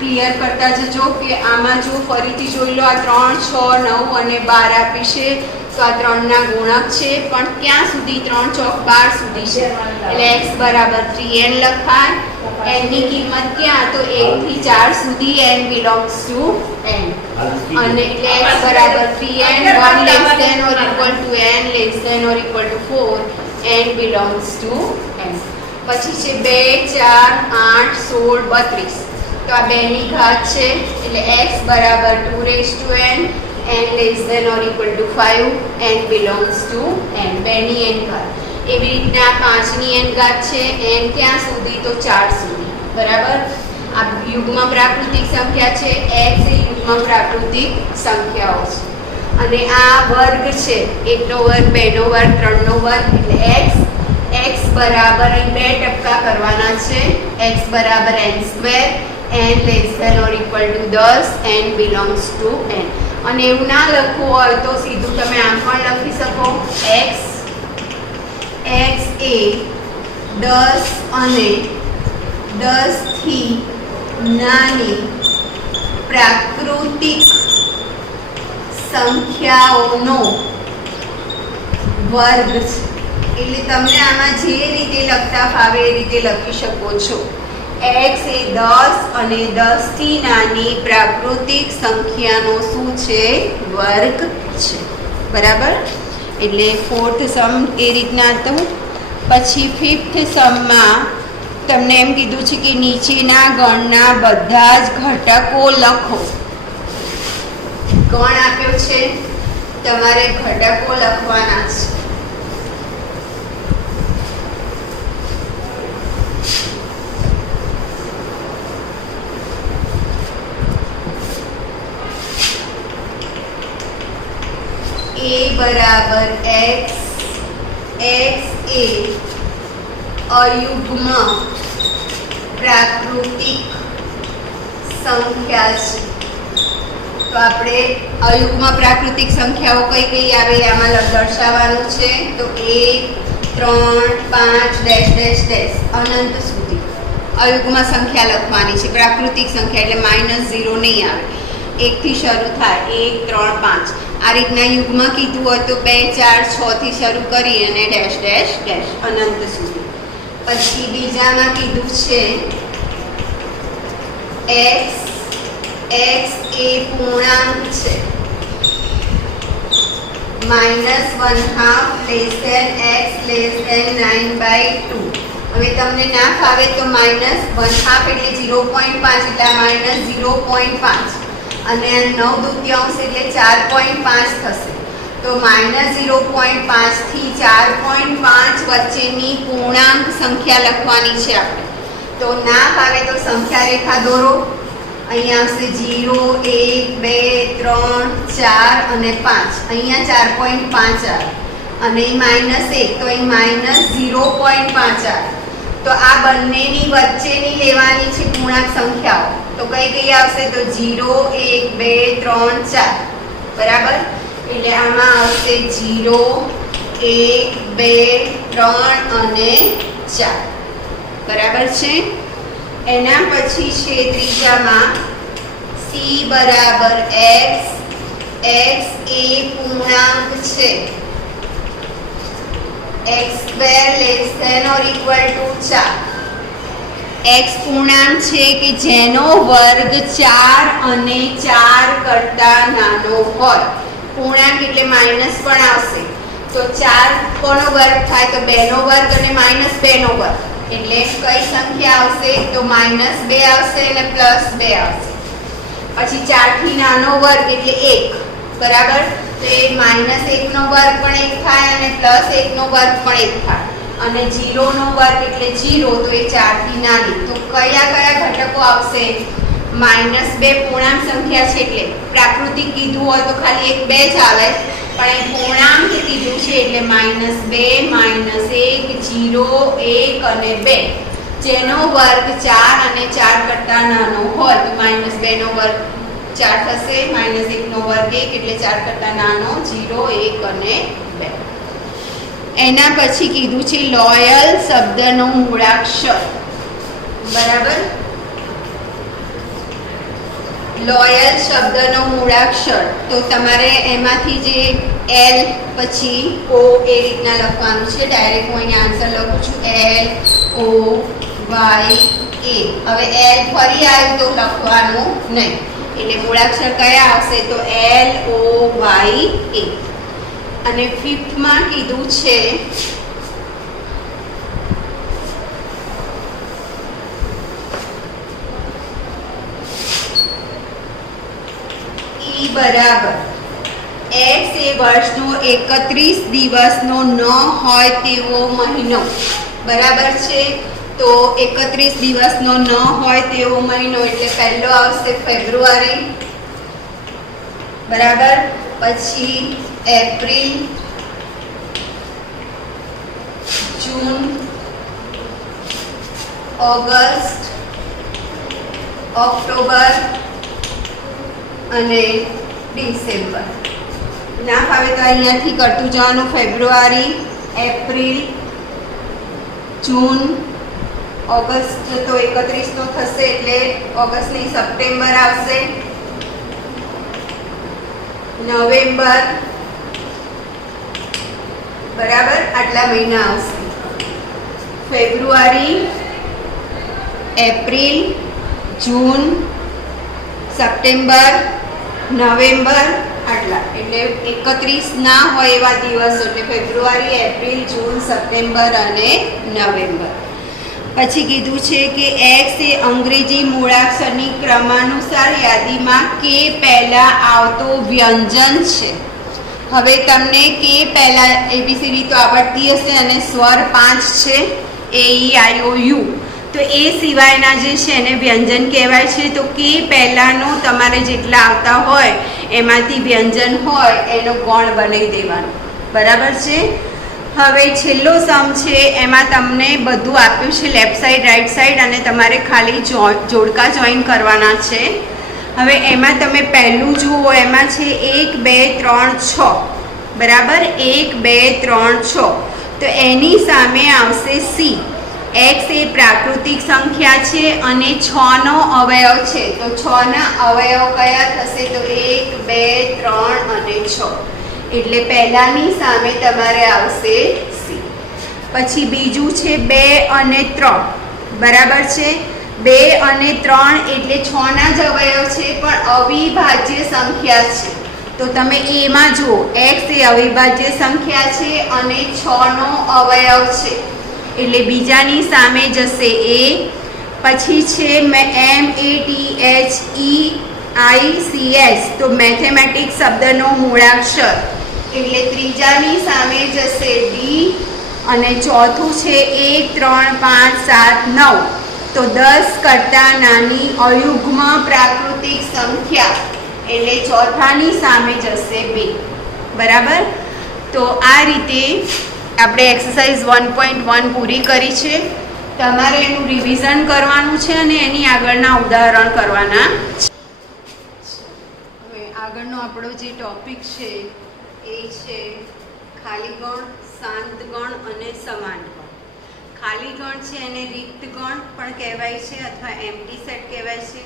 ક્લિયર કરતા જજો કે આમાં જો ફરીથી જોઈ લો, આ 3, 6, 9 અને 12 આપી છે, તો આ 3ના ગુણક છે, પણ ક્યાં સુધી? 3 ચોક 12 સુધી છે, એટલે x બરાબર 3n લખાય. n ની કિંમત ક્યાં? તો 1 થી 4 સુધી, n belongs to n, અને એટલે x બરાબર 3n, 1 less than or equal to n less than or equal to 4, n belongs to n. પછી છે 2, 4, 8, 16, 32, તો આ 2 ની ઘાત છે, એટલે x બરાબર 2 raised to n, n less than or equal to 5, n belongs to n, 2 ની n ઘાત. એવી રીતના 5 ની n ઘાત છે, n ક્યાં સુધી? તો 4 સુધી, બરાબર. આ યુગ્મ પ્રાકૃતિક સંખ્યા છે, x એ યુગ્મ પ્રાકૃતિક સંખ્યાઓ છે, અને આ વર્ગ છે, 1 નો વર્ગ, 2 નો વર્ગ, 3 નો વર્ગ, એટલે x બરાબર 2 ટપકા કરવાના છે, x બરાબર n², n less than or equal to 10, n belongs to n. અને એવું ના લખવું હોય તો સીધું તમે આમ પણ લખી શકો, x એ 10 અને 10 થી નાની પ્રાકૃતિક સંખ્યાઓનો વર્ગ છે. એટલે તમને આમાં જે રીતે લખતા ફાવે એ રીતે લખી શકો છો. x એ 10 અને 10 થી નાની પ્રાકૃતિક સંખ્યાનો શું છે? વર્ગ છે, બરાબર. એટલે 4th સમ એ રીતના હતું. પછી 5th સમમાં તમને એમ કીધું છે કે નીચેના ગણના બધા જ ઘટકો લખો. ગણ આપ્યો છે, તમારે ઘટકો લખવાના છે. a બરાબર x, x એ અયુગ્મ પ્રાકૃતિક સંખ્યા છે. તો આપણે અયુગ્મ પ્રાકૃતિક સંખ્યાઓ કઈ કઈ આવે આમાં દર્શાવવાનું છે. તો 1, 3, 5 ડેશ ડેશ ડેશ અનંત સુધી અયુગ્મ સંખ્યા લખવાની છે. પ્રાકૃતિક સંખ્યા એટલે -0 નહીં આવે, 1 થી શરૂ થાય, 1, 3, 5. આ રીતના યુગ્મ કીધું હોય તો 2, 4, 6 થી શરૂ કરી અને ડેશ ડેશ ડેશ અનંત સુધી. પછી બીજામાં કીધું છે x, x એ પૂર્ણાંક છે, -1/2 less than x less than 9/2. હવે તમને ના ફાવે તો -1/2 એટલે 0.5, એટલે -0.5, અને 9/2 એટલે 4.5 થશે. તો -0.5 થી 4.5 વચ્ચેની પૂર્ણાંક સંખ્યા લખવાની છે આપણે. તો ના ફાવે તો સંખ્યા રેખા દોરો. અહીંયા આવશે 0, 1, 2, 3, 4 અને 5. અહીંયા 4.5 આવે, અને -1 તો અહીં -0.5 આવે. તો આ બંનેની વચ્ચેની લેવાની છે પૂર્ણાંક સંખ્યાઓ. તો કઈ કઈ આવશે? તો 0, 1, 2, 3, 4, બરાબર. એટલે આમાં આવશે 0, 1, 2, 3 અને 4, બરાબર છે. એના પછી છે ત્રીજામાં c બરાબર x, x એ પૂર્ણાંક છે, x² less than or equal to 4. x પૂર્ણાંક છે કે જેનો વર્ગ 4 અને 4 કરતા નાનો હોય. પૂર્ણાંક એટલે માઇનસ પણ આવશે. તો 4 કોનો વર્ગ થાય? તો 2 નો વર્ગ અને -2 નો વર્ગ. એટલે કઈ સંખ્યા આવશે? તો -2 આવશે અને +2 આવશે. પછી 4 થી નાનો વર્ગ એટલે 1, બરાબર. તો એ -1 નો વર્ગ પણ 1 થાય અને +1 નો વર્ગ પણ 1 થાય, અને 0 નો વર્ગ એટલે 0. તો એ 4 થી નાની. તો કયા કયા ઘટકો આવશે? -2 પૂર્ણાંક સંખ્યા છે, એટલે પ્રાકૃતિક કીધું હોય તો ખાલી 1, 2 ચાલે, પણ એ પૂર્ણાંક કીધું છે એટલે -2, -1, 0, 1 અને 2. જેનો વર્ગ 4 અને 4 કરતા નાનો હોય તો -2 નો વર્ગ 4 થશે, -1 નો વર્ગ 1 એટલે 4 કરતા નાનો, 0, 1 અને 2. એના પછી કીધું છે લોયલ શબ્દનો મૂળાક્ષર, બરાબર. લોયલ શબ્દનો મૂળાક્ષર, તો તમારે એમાંથી જે એલ પછી ઓ એ રીતના લખવાનું છે. ડાયરેક્ટ હું અહીંયા આન્સર લખું છું LOY. હવે એલ ફરી આવ્યું તો લખવાનું નહીં, એટલે મૂળાક્ષર કયા આવશે તો LOY. અને ફિફ્થમાં કીધું છે બરાબર x એ વર્ષનો 31 દિવસનો ન હોય તેવો મહિનો. બરાબર છે, તો 31 દિવસનો ન હોય તેવો મહિનો એટલે પહેલો આવશે ફેબ્રુઆરી. બરાબર, પછી એપ્રિલ, જૂન, ઓગસ્ટ, ઓક્ટોબર અને ડિસેમ્બર. ના ફાવે તો અહીંયાથી કરતું જવાનું. ફેબ્રુઆરી, એપ્રિલ, જૂન, ઓગસ્ટ તો 31 તો થશે એટલે ઓગસ્ટ નહીં સપ્ટેમ્બર આવશે, નવેમ્બર. બરાબર, આટલા મહિના આવશે. ફેબ્રુઆરી, એપ્રિલ, જૂન, સપ્ટેમ્બર, નવેમ્બર, આટલા એટલે 31 ના હોય એવા દિવસો એટલે ફેબ્રુઆરી, એપ્રિલ, જૂન, સપ્ટેમ્બર અને નવેમ્બર. પછી કીધું છે કે એક્સ એ અંગ્રેજી મૂળાક્ષરની ક્રમાનુસાર યાદીમાં કે પહેલા આવતો વ્યંજન છે. હવે તમને કે પહેલા ABCD તો આવડતી હશે અને સ્વર 5 છે AEIOU. તો એ સિવાયના જે છે એને વ્યંજન કહેવાય છે. તો કે પહેલાંનો તમારે જેટલા આવતા હોય એમાંથી વ્યંજન હોય એનો ગણ બનાવી દેવાનો. બરાબર છે. હવે છેલ્લો સમ છે એમાં તમને બધું આપ્યું છે લેફ્ટ સાઈડ રાઈટ સાઈડ અને તમારે ખાલી જોડકા જોઈન કરવાના છે. હવે એમાં તમે પહેલું જુઓ, એમાં છે 1 2 3 6. બરાબર, 1 2 3 6. તો એની સામે આવશે C. x એ પ્રાકૃતિક સંખ્યા છે અને 6 નો અવયવ છે. તો 6 ના અવયવ કયા થશે તો 1 2 3 અને 6. એટલે પહેલાની સામે તમારે આવશે C. પછી બીજું છે 2 અને 3. બરાબર છે, 2 અને 3 એટલે 6 ના જ અવયવ છે પણ અવિભાજ્ય સંખ્યા છે. તો તમે એમાં જુઓ, x એ અવિભાજ્ય સંખ્યા છે અને 6 નો અવયવ છે એટલે બીજાની સામે જશે A. પછી છે MATHEICS, તો મેથેમેટિક્સ શબ્દનો મૂળાક્ષર એટલે ત્રીજાની સામે જશે D. અને ચોથું છે 1 3 5 7 9. તો 10 કરતાં નાની અયુગ્મ પ્રાકૃતિક સંખ્યા એટલે ચોથાની સામે જશે B. બરાબર, તો આ રીતે આપણે એક્સરસાઇઝ 1.1 પૂરી કરી છે. તમારે એનું રિવિઝન કરવાનું છે અને એની આગળના ઉદાહરણ કરવાના છે. હવે આગળનો આપણો જે ટોપિક છે એ છે ખાલી ગણ, શાંત ગણ અને સમાન ગણ. ખાલી ગણ છે એને રિક્ત ગણ પણ કહેવાય છે અથવા એમ્પ્ટી સેટ કહેવાય છે.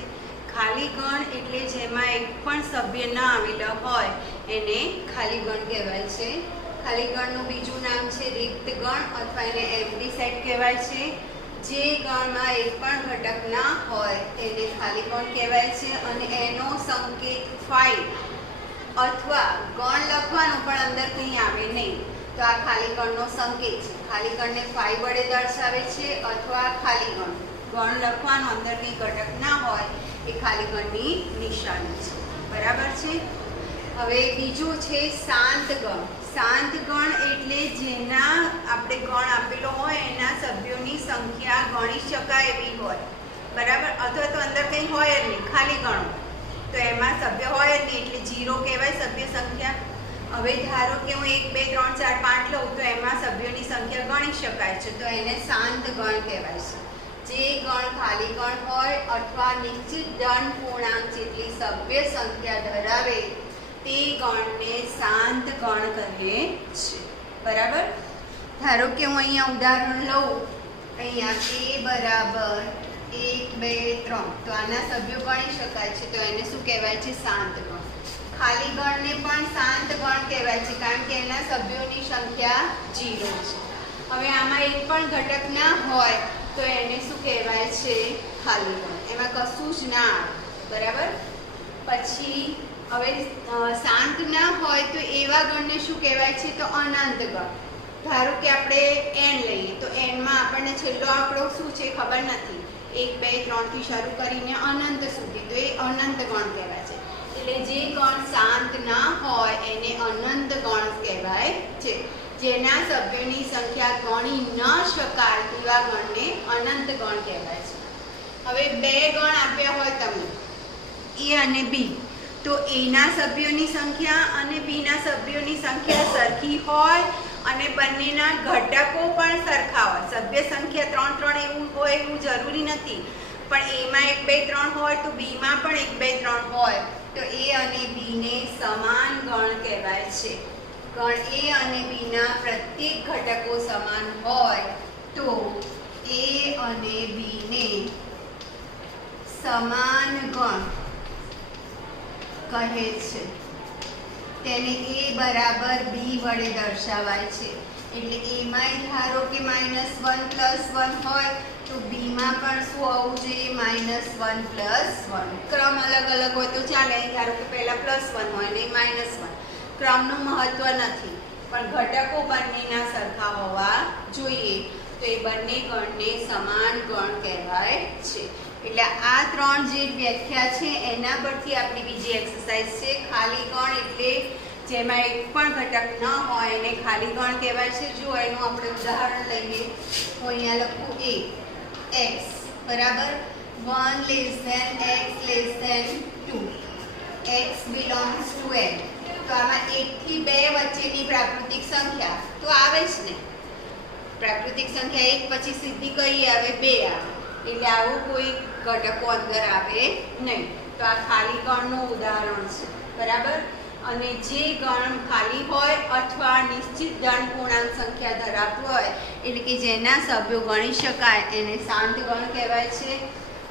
ખાલી ગણ એટલે જેમાં એક પણ સભ્ય ન આવેલા હોય એને ખાલી ગણ કહેવાય છે. ખાલી ગણનું બીજું નામ છે રિક્ત ગણ અથવા એને એમ્પ્ટી સેટ કહેવાય છે. જે ગણમાં એક પણ ઘટક ના હોય એને ખાલી ગણ કહેવાય છે અને એનો સંકેત ફાઇલ અથવા ગણ લખવાનું પણ અંદર કંઈ આવે નહીં તો આ ખાલી ગણનો સંકેત છે. ખાલી ગણને ફાઈ વડે દર્શાવે છે અથવા ખાલી ગણ લખવાનું અંદર કંઈ ઘટક ના હોય એ ખાલી ગણની નિશાની છે. બરાબર છે. હવે બીજું છે શાંત ગણ. શાંત ગણ એટલે જેના આપણે ગણ આપેલો હોય એના સભ્યોની સંખ્યા ગણી શકાય એવી હોય. બરાબર, અથવા તો અંદર કંઈ હોય જ નહીં, ખાલી ગણો તો એમાં સભ્ય હોય જ નહીં એટલે 0 કહેવાય સભ્ય સંખ્યા. હવે ધારો કે હું 1 2 3 4 5 લઉં તો એમાં સભ્યોની સંખ્યા ગણી શકાય છે તો એને શાંત ગણ કહેવાય છે. જે ગણ ખાલી ગણ હોય અથવા નિશ્ચિત ધન પૂર્ણાંક જેટલી સભ્ય સંખ્યા ધરાવે તે ગણને શાંત ગણ કહે છે. બરાબર, ધારો કે હું અહીંયા ઉદાહરણ લઉં, અહીંયા A બરાબર 1 2 3 તો આના સભ્યો ગણી શકાય છે, તો એને શું કહેવાય છે? શાંત ગણ. ખાલી ગણને પણ શાંત ગણ કહેવાય છે કારણ કે એના સભ્યોની સંખ્યા 0 છે. હવે આમાં એક પણ ઘટક ના હોય તો એને શું કહેવાય છે? ખાલી ગણ. એમાં કશું જ ના આવે. બરાબર. પછી હવે શાંત ના હોય તો એવા ગણને શું કહેવાય છે? તો અનંત ગણ. ધારો કે આપણે n લઈએ તો n માં આપણને છેલ્લો આંકડો શું છે ખબર નથી. 1 2 3 થી શરૂ કરીને અનંત સુધી, તો એ અનંત ગણ કહેવાય છે. એટલે જે ગણ શાંત ના હોય એને અનંત ગણ કહેવાય છે. જેના સભ્યોની સંખ્યા ગણી ન શકાય તેવા ગણને અનંત ગણ કહેવાય છે. હવે બે ગણ આપ્યા હોય તમને a અને b, તો a ના સભ્યોની સંખ્યા અને b ના સભ્યોની સંખ્યા સરખી હોય અને બંનેના ઘટકો પણ સરખા હોય. સભ્ય સંખ્યા 3 3 એવું હોય એવું જરૂરી નથી, પણ a માં 1 2 3 હોય તો b માં પણ 1 2 3 હોય તો a અને b ને સમાન ગણ કહેવાય છે. ગણ a અને b ના પ્રત્યેક ઘટકો સમાન હોય તો a અને b ને સમાન ગણ કહે છે. તેને a બરાબર b વડે દર્શાવાય છે. એટલે a માં ધારો કે -1 +1 હોય તો b માં પણ શું આવવું જોઈએ? -1 +1. ક્રમ અલગ અલગ હોય તો ચાલે. ધારો કે પહેલા +1 હોય ને -1. ક્રમનું મહત્વ નથી, પણ ઘટકો બંનેના સરખા હોવા જોઈએ. તો એ બંને ગણને સમાન ગણ કહેવાય છે. એટલે આ ત્રણ જે વ્યાખ્યા છે એના પરથી આપણી બીજી એક્સરસાઇઝ છે. ખાલી ગણ એટલે જેમાં એક પણ ઘટક ન હોય એને ખાલી ગણ કહેવાય છે. જો એનું આપણે ઉદાહરણ લઈએ તો અહીંયા લખું a x બરાબર 1 < x 2 x belongs to n. તો આમાં 1 થી 2 વચ્ચેની પ્રાકૃતિક સંખ્યા તો આવે જ ને. પ્રાકૃતિક સંખ્યા 1 પછી સીધી કઈ આવે? 2 આવે. એટલે આવું કોઈ ઘટકો અંદર આવે નહીં. તો આ ખાલી ગણનું ઉદાહરણ છે. બરાબર. અને જે ગણ ખાલી હોય અથવા નિશ્ચિત ધન પૂર્ણાંક સંખ્યા ધરાવતું હોય એટલે કે જેના સભ્યો ગણી શકાય એને શાંત ગણ કહેવાય છે.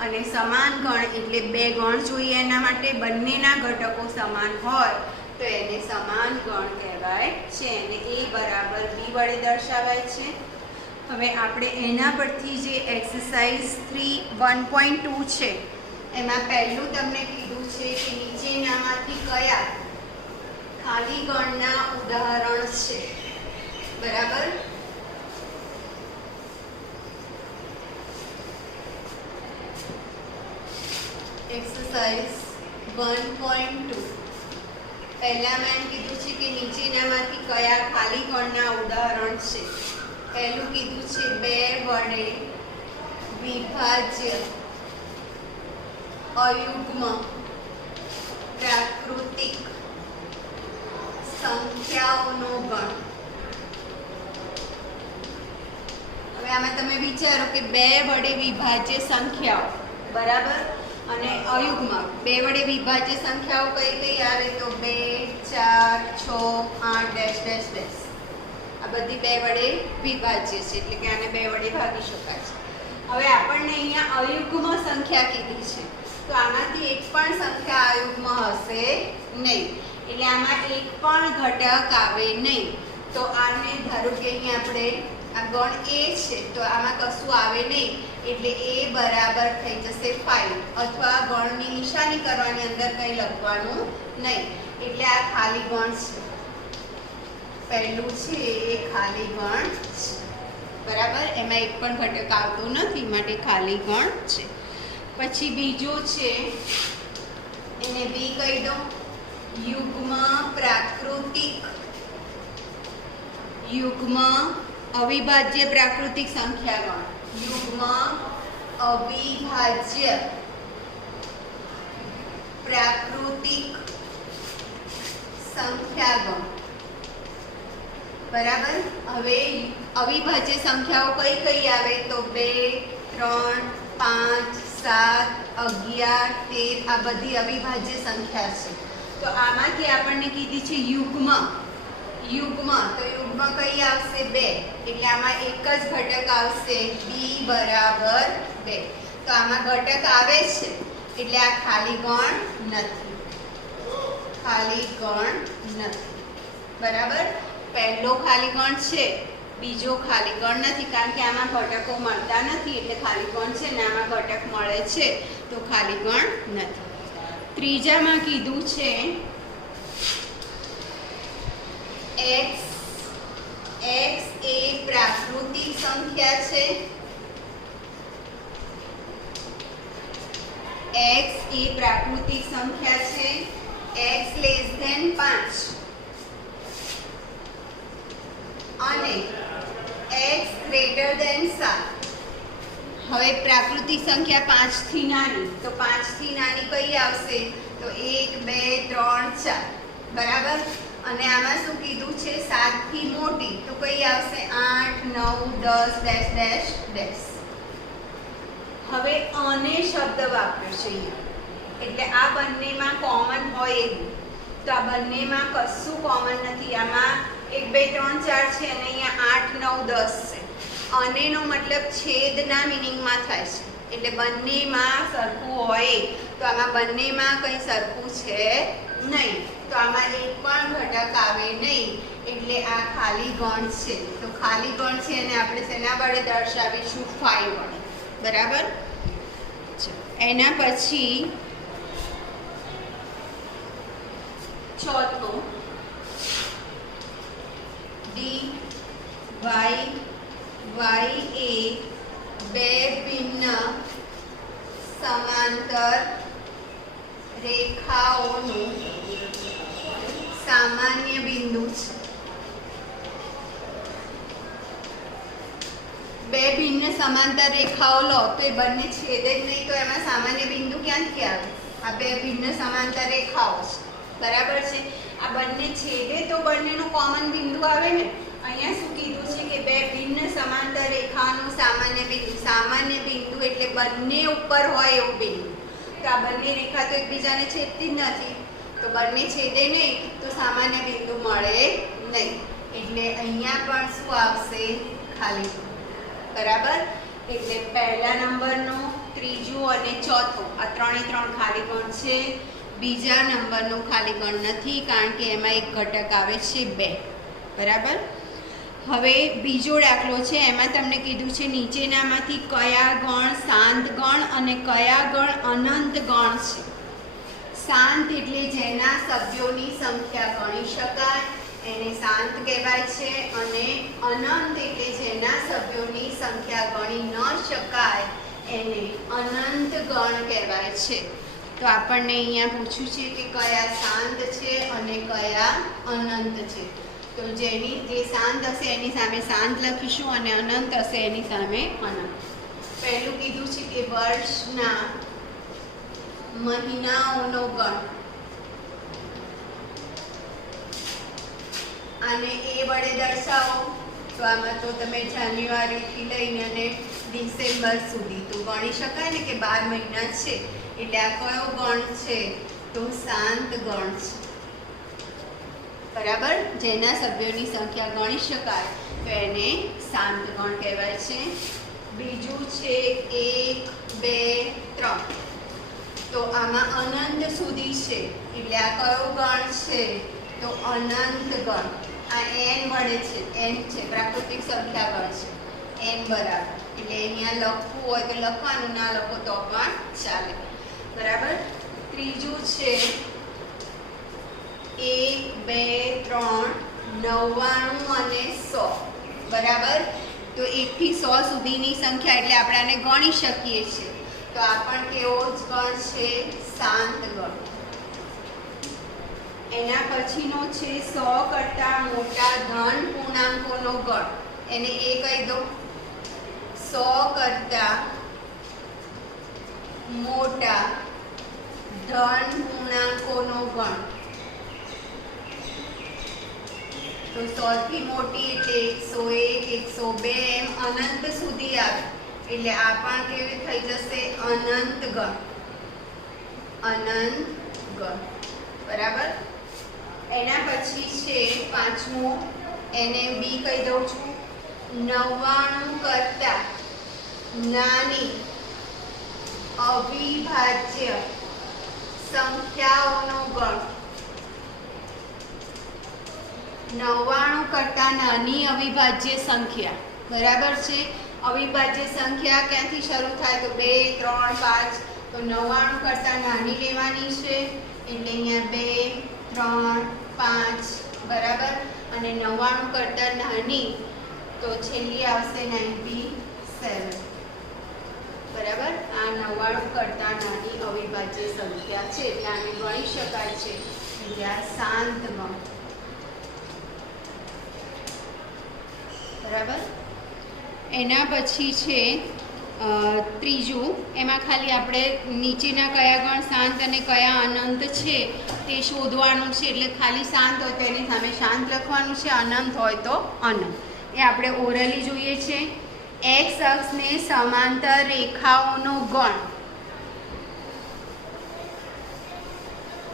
અને સમાન ગણ એટલે બે ગણ જોઈએ એના માટે બંનેના ઘટકો સમાન હોય તો એને સમાન ગણ કહેવાય છે. અને a બરાબર b વડે દર્શાવાય છે. હવે આપણે એના પરથી જે એક્સરસાઇઝ 3.1.2 છે એમાં પહેલું તમને કીધું છે કે નીચેનામાંથી કયા ખાલી ગણના ઉદાહરણ છે. બરાબર. એક્સરસાઇઝ 1.2 પહેલામાં એમ કીધું છે કે નીચેનામાંથી કયા ખાલી ગણના ઉદાહરણ છે. પહેલું કીધું છે 2 વડે વિભાજ્ય અયુગ્મ પ્રાકૃતિક સંખ્યાઓનો ગણ. હવે આમાં તમે વિચારો કે 2 વડે વિભાજ્ય સંખ્યાઓ બરાબર અને અયુગ્મ 2 વડે વિભાજ્ય સંખ્યાઓ કઈ કઈ આવે? તો 2 4 6 8 ડેશ ડેશ ડેશ. આ બધી 2 વડે વિભાજ્ય છે એટલે કે આને 2 વડે ભાગી શકાય છે. હવે આપણને અહીંયા અયુગ્મ સંખ્યા કીધી છે તો આમાંથી એક પણ સંખ્યા અયુગ્મ હશે નહીં. એટલે આમાં એક પણ ઘટક આવે નહીં. તો આને ધારો કે અહીંયા આપણે આ ગણ a છે તો આમાં કશું આવે નહીં એટલે a બરાબર થઈ જશે 5 અથવા ગણની નિશાની કરવાની અંદર કંઈ લખવાનું નહીં. એટલે આ ખાલી ગણ છે. પહેલું છે એ ખાલી ગણ છે. બરાબર. એમાં એક પણ ઘટક આવતો નથી માટે ખાલી ગણ છે. પછી બીજો છે એને b કહી દો. યુગ્મ પ્રાકૃતિક યુગ્મ અવિભાજ્ય પ્રાકૃતિક સંખ્યા ગણ. યુગ્મ અવિભાજ્ય પ્રાકૃતિક સંખ્યા ગણ. બરાબર. હવે અવિભાજ્ય સંખ્યાઓ કઈ કઈ આવે? તો 2 3 5 7 11 13 આ બધી અવિભાજ્ય સંખ્યા છે. તો આમાંથી આપણને કીધી છે યુગ્મ. યુગ્મ તો યુગ્મ કઈ આવશે? 2. એટલે આમાં એક જ ઘટક આવશે b બરાબર 2. તો આમાં ઘટક આવે છે એટલે આ ખાલી ગણ નથી, ખાલી ગણ નથી. બરાબર, પહેલો ખાલી ગણ છે, બીજો ખાલી ગણ નથી, કારણ કે આમાં ઘટકો મળતા નથી એટલે ખાલી ગણ છે ને આમાં ઘટક મળે છે તો ખાલી ગણ નથી. ત્રીજામાં કીધું છે x એ પ્રાકૃતિક સંખ્યા છે, x એ પ્રાકૃતિક સંખ્યા છે, x લેસ ધેન 5 અને x ગ્રેટર ધેન 7. હવે પ્રાકૃતિક સંખ્યા 5 થી નાની, તો 5 થી નાની કઈ આવશે? તો 1 2 3 4. બરાબર, અને આમાં શું કીધું છે? 7 થી મોટી, તો કઈ આવશે? 8 9 10 ડેશ ડેશ ડેશ. હવે અને શબ્દ વાપર્યો છે અહીંયા, એટલે આ બંનેમાં કોમન હોય એવું. તો આ બંનેમાં કશું કોમન નથી, આમાં 1 2 3 4 છે અને અહીંયા 8 9 10 છે. અનેનો મતલબ છેદના મિનિંગમાં થાય છે, એટલે બંનેમાં સરખું હોય. તો આમાં બંનેમાં કંઈ સરખું છે નહીં, તો આમાં એક પણ ઘટક આવે નહીં, એટલે આ ખાલી ગણ છે. તો ખાલી ગણ છે અને આપણે શેના વડે દર્શાવીશું? 5 વડે. બરાબર, એના પછી ચોથો dy એ બે ભિન્ન સમાંતર રેખાઓનું સામાન્ય બિંદુ છે. બે ભિન્ન સમાંતર રેખાઓ લો તો એ બંને છેદે જ નહીં, તો એમાં સામાન્ય બિંદુ ક્યાંથી આવે? આ બે ભિન્ન સમાંતર રેખાઓ છે. બરાબર છે, આ બંને છેદે તો બંનેનું કોમન બિંદુ આવે ને. અહીંયા શું કીધું છે કે બે ભિન્ન સમાંતર રેખાનું સામાન્ય બિંદુ. સામાન્ય બિંદુ એટલે બંને ઉપર હોય એવું બિંદુ. તો આ બંને રેખા તો એકબીજાને છેદતી જ નથી, તો બંને છેદે નહીં તો સામાન્ય બિંદુ મળે નહીં, એટલે અહીંયા પણ શું આવશે? ખાલી. બરાબર, એટલે પહેલા નંબરનો, ત્રીજો અને ચોથો આ ત્રણે ત્રણ ખાલી ગણ છે. બીજા નંબરનો ખાલી ગણ નથી, કારણ કે એમાં એક ઘટક આવે છે 2. બરાબર, હવે બીજો દાખલો છે, એમાં તમને કીધું છે નીચેનામાંથી કયા ગણ શાંત ગણ અને કયા ગણ અનંત ગણ છે. શાંત એટલે જેના સભ્યોની સંખ્યા ગણી શકાય એને શાંત કહેવાય છે, અને અનંત એટલે જેના સભ્યોની સંખ્યા ગણી ન શકાય એને અનંત ગણ કહેવાય છે. તો આપણને અહીંયા પૂછ્યું છે કે કયા શાંત છે અને કયા અનંત છે. તો જેની જે શાંત હશે એની સામે શાંત લખીશું અને અનંત હશે એની સામે અનંત. પહેલું કીધું છે કે વર્ષના મહિનાઓનો ગણ, અને એ વડે દર્શાવો. તો આમાં તો તમે જાન્યુઆરીથી લઈને અને ડિસેમ્બર સુધી તો ગણી શકાય ને કે 12 મહિના છે, એટલે આ કયો ગણ છે? તો શાંત ગણ છે. બરાબર, જેના સભ્યોની સંખ્યા ગણી શકાય તો એને શાંત ગણ કહેવાય છે. બીજું છે 1 2 3, તો આમાં અનંત સુધી છે, એટલે આ કયો ગણ છે? તો અનંત ગણ. આ n વડે છે, n છે પ્રાકૃતિક સંખ્યા ગણ છે, n બરાબર. એટલે અહીંયા લખવું હોય તો લખવાનું, ના લખો તો પણ ચાલે. બરાબર, ત્રીજું છે 1 2 3 99 અને 100. બરાબર, તો 1 થી 100 સુધીની સંખ્યા એટલે આપણે આને ગણી શકીએ છીએ. તો આ પણ કેવો જ ગણ છે? શાંત ગણ. એના પછીનો છે 100 કરતાં મોટા ધન પૂર્ણાંકોનો ગણ. એને એ કહી દો, 100 કરતાં મોટા ધન પૂર્ણાંકોનો ગણ. તો 100 થી મોટી એટલે 101 102 એમ અનંત સુધી આવે, એટલે આ પણ કેવી થઈ જશે? અનંત ગણ. અનંત ગણ. બરાબર, એના પછી છે પાંચમું, એને બી કહી દઉં છું, 99 કરતાં નાની અવિભાજ્ય સંખ્યાઓનો ગણ 99 કરતાં નાની અવિભાજ્ય સંખ્યા, બરાબર છે. અવિભાજ્ય સંખ્યા ક્યાંથી શરૂ થાય? તો 2, 3, 5. તો 99 કરતાં નાની લેવાની છે, એટલે અહીંયા 2, 3, 5, બરાબર. અને 99 કરતાં નાની તો છેલ્લી આવશે 97, બરાબર. આ 99 કરતાં નાની અવિભાજ્ય સંખ્યા છે, એટલે આને ગણી શકાય છે. એટલે આ શાંત ગણ, બરાબર. એના પછી છે ત્રીજું. એમાં ખાલી આપણે નીચેના કયા ગણ શાંત અને કયા અનંત છે તે શોધવાનું છે. એટલે ખાલી શાંત હોય તો એની સામે શાંત લખવાનું છે, અનંત હોય તો અનંત. એ આપણે ઓરલી જોઈએ છે. એક્સ અક્ષને સમાંતર રેખાઓનો ગણ.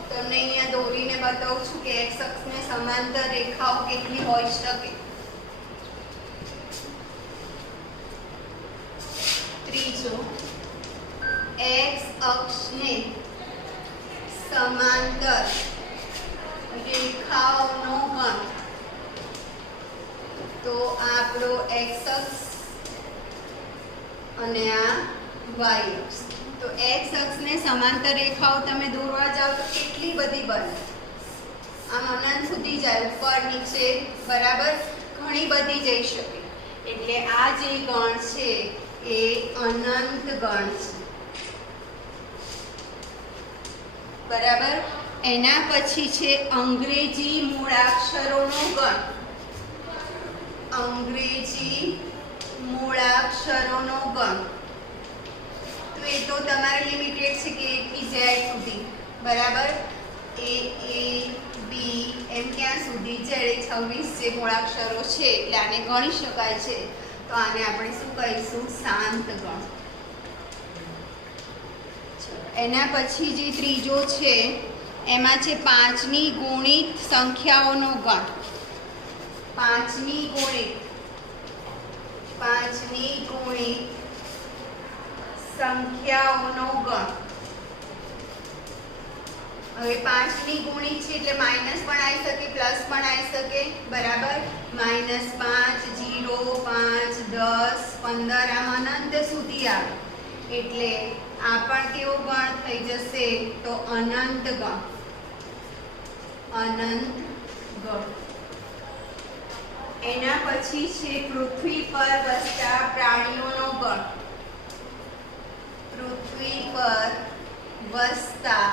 તમને અહીંયા દોરીને બતાવું છું કે એક્સ અક્ષને સમાંતર રેખાઓ કેટલી હોઈ શકે. ત્રીજો, એક્સ અક્ષને સમાંતર રેખાઓનો ગણ. તો આપણો એક્સ અક્ષ અને આ વાય અક્ષ. તો એક્સ અક્ષને સમાંતર રેખાઓ તમે દોરવા જાઓ તો કેટલી બધી બને, આમ અનંત સુધી જાય, ઉપર નીચે, બરાબર, ઘણી બધી જઈ શકે. એટલે આ જે ગણ છે એ અનંત ગણ છે, બરાબર. એના પછી છે અંગ્રેજી મૂળાક્ષરોનો ગણ. અંગ્રેજી મૂળાક્ષરોનો ગણ. તો એ તો તમારે લિમિટેડ છે કે A થી Z સુધી, બરાબર. A, B એમ ક્યાં સુધી? Z. 26 જે મૂળાક્ષરો છે એટલે આને ગણી શકાય છે. તો આને આપણે શું કહીશું? શાંત ગણ. એના પછી જે ત્રીજો છે એમાં છે 5ની ગુણિત સંખ્યાઓનો ગણ. 5ની ગુણિત સંખ્યાઓનો ગણ. હવે 5ની ગુણિત છે એટલે માઇનસ પણ આવી શકે, પ્લસ પણ આવી શકે, બરાબર. -5, 0, 5, 10, 15 આમ અનંત સુધી આવે. એટલે આ પણ કેવો ગણ થઈ જશે? તો અનંત ગણ. અનંત ગણ. એના પછી છે પૃથ્વી પર વસતા પ્રાણીઓનો ગણ. પૃથ્વી પર વસતા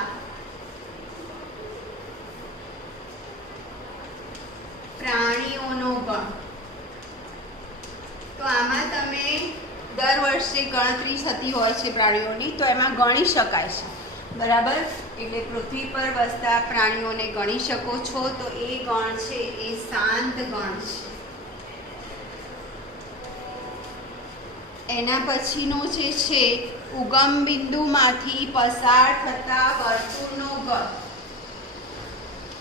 પ્રાણીઓનો ગણ. તો આમાં તમે દર વર્ષે ગણતરી થતી હોય છે પ્રાણીઓની, તો એમાં ગણી શકાય છે, બરાબર. એટલે પૃથ્વી પર વસતા પ્રાણીઓને ગણી શકો છો. તો એ ગણ છે એ શાંત ગણ છે. એના પછીનો જે છે ઉગમ બિંદુમાંથી પસાર થતા વર્તુળનો ગણ.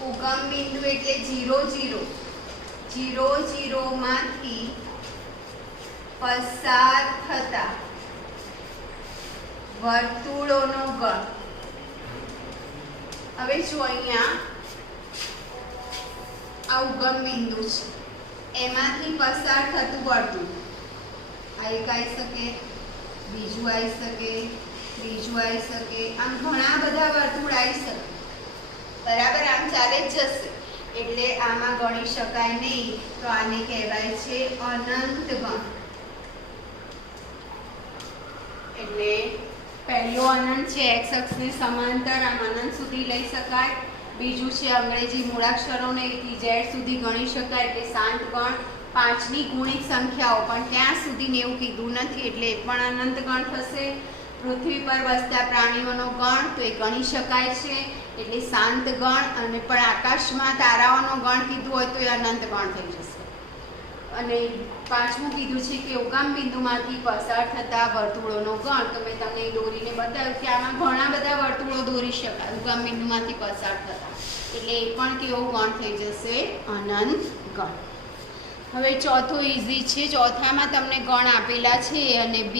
ઉગમ બિંદુ એટલે 0, 0 માંથી પસાર થતા વર્તુળોનો ગણ. હવે જો અહીંયા આ ઉગમ બિંદુ છે, એમાંથી પસાર થતું વર્તુળ. આ એક આવી શકે, બીજું આવી શકે, ત્રીજું આવી શકે, આમ ઘણા બધા વર્તુળ આવી શકે, બરાબર. આમ ચાલે જ જશે. એટલે આમાં ગણી શકાય નહીં. તો આને કહેવાય છે અનંત ગણ. એટલે પહેલો અનંત છે એક્સ અક્ષને સમાંતર, આમ અનંત સુધી લઈ શકાય. બીજું છે અંગ્રેજી મૂળાક્ષરોને A થી Z સુધી ગણી શકાય, એટલે શાંત ગણ. 5ની ગુણિત સંખ્યાઓ પણ ત્યાં સુધી ને એવું કીધું નથી, એટલે એ પણ અનંત ગણ થશે. પૃથ્વી પર વસતા પ્રાણીઓનો ગણ, તો એ ગણી શકાય છે, એટલે શાંત ગણ. અને પણ આકાશમાં તારાઓનો ગણ કીધું હોય તો એ અનંત ગણ થઈ જશે. અને પાંચમું કીધું છે કે ઉગમ બિંદુમાંથી પસાર થતા વર્તુળોનો ગણ. તો મેં તમને દોરીને બતાવ્યું કે આમાં ઘણા બધા વર્તુળો દોરી શકાય ઉગમ બિંદુમાંથી પસાર થતા, એટલે એ પણ કેવો ગણ થઈ જશે? અનંત ગણ. હવે ચોથું ઇઝી છે. ચોથામાં તમને ગણ આપેલા છે A અને B.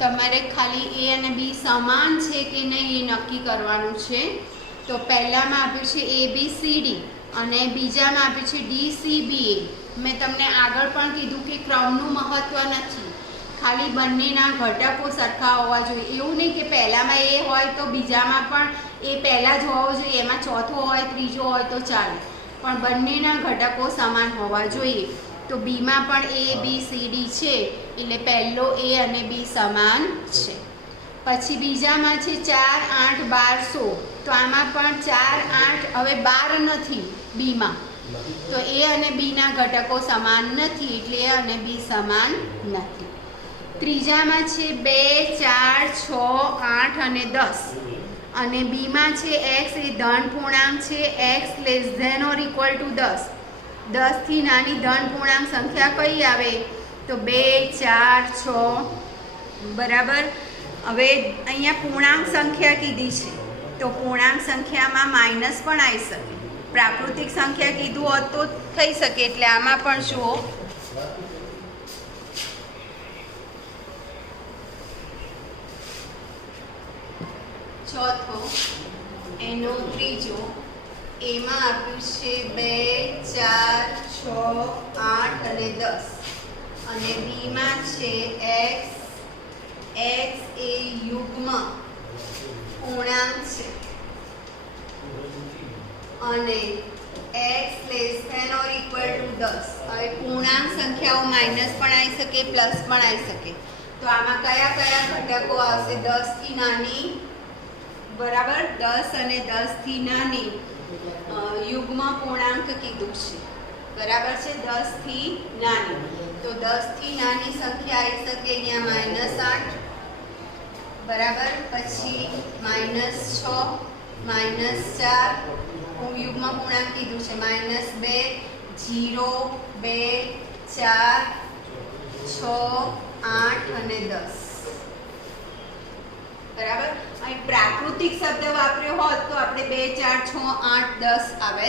તમારે ખાલી એ અને બી સમાન છે કે નહીં એ નક્કી કરવાનું છે. તો પહેલામાં આપ્યું છે ABCD અને બીજામાં આપ્યું છે DCBA. મેં તમને આગળ પણ કીધું કે ક્રમનું મહત્ત્વ નથી, ખાલી બંનેના ઘટકો સરખા હોવા જોઈએ. એવું નહીં કે પહેલામાં એ હોય તો બીજામાં પણ એ પહેલાં જ હોવો જોઈએ, એમાં ચોથો હોય ત્રીજો હોય તો ચાલે, પણ બંનેના ઘટકો સમાન હોવા જોઈએ. તો બીમાં પણ ABCD છે એટલે પહેલો A અને B સમાન છે. પછી બીજામાં છે 4, 8, 12, 16. તો આમાં પણ 4, 8 હવે 12 નથી બીમાં, તો A અને Bના ઘટકો સમાન નથી એટલે A અને B સમાન નથી. ત્રીજામાં છે 2, 4, 6, 8 અને 10 અને બીમાં છે x એ ધન પૂર્ણાંક છે, x < 10. 10 થી નાની ધન પૂર્ણાંક સંખ્યા કઈ આવે તો 2, 4, 6 બરાબર. હવે અહીંયા પૂર્ણાંક સંખ્યા કીધી છે તો પૂર્ણાંક સંખ્યામાં માઇનસ પણ આવી શકે, પ્રાકૃતિક સંખ્યા કીધું હોત તો થઈ શકે. એટલે આમાં પણ જુઓ ચોથો એનો ત્રીજો, એમાં આપ્યું છે 2, 4, 6, 8 અને 10 અને બીમાં છે x એ યુગ્મ પૂર્ણાંક છે અને x < 10. હવે પૂર્ણાંક સંખ્યાઓ માઇનસ પણ આવી શકે, પ્લસ પણ આવી શકે. તો આમાં કયા કયા ઘટકો આવશે? 10 થી નાની બરાબર, 10 અને 10 થી નાની યુગ્મ પૂર્ણાંક કીધું છે બરાબર છે. 10 થી નાની, તો 10 થી નાની સંખ્યા આવી શકે અહીંયા -8 બરાબર. પછી -6, -4 યુગ્મ પૂર્ણાંક કીધું છે, -2, 0, 2, 4, 6, 8 અને 10 બરાબર. અહીં પ્રાકૃતિક શબ્દ વાપર્યો હોત તો આપણે 2, 4, 6, 8, 10 આવે,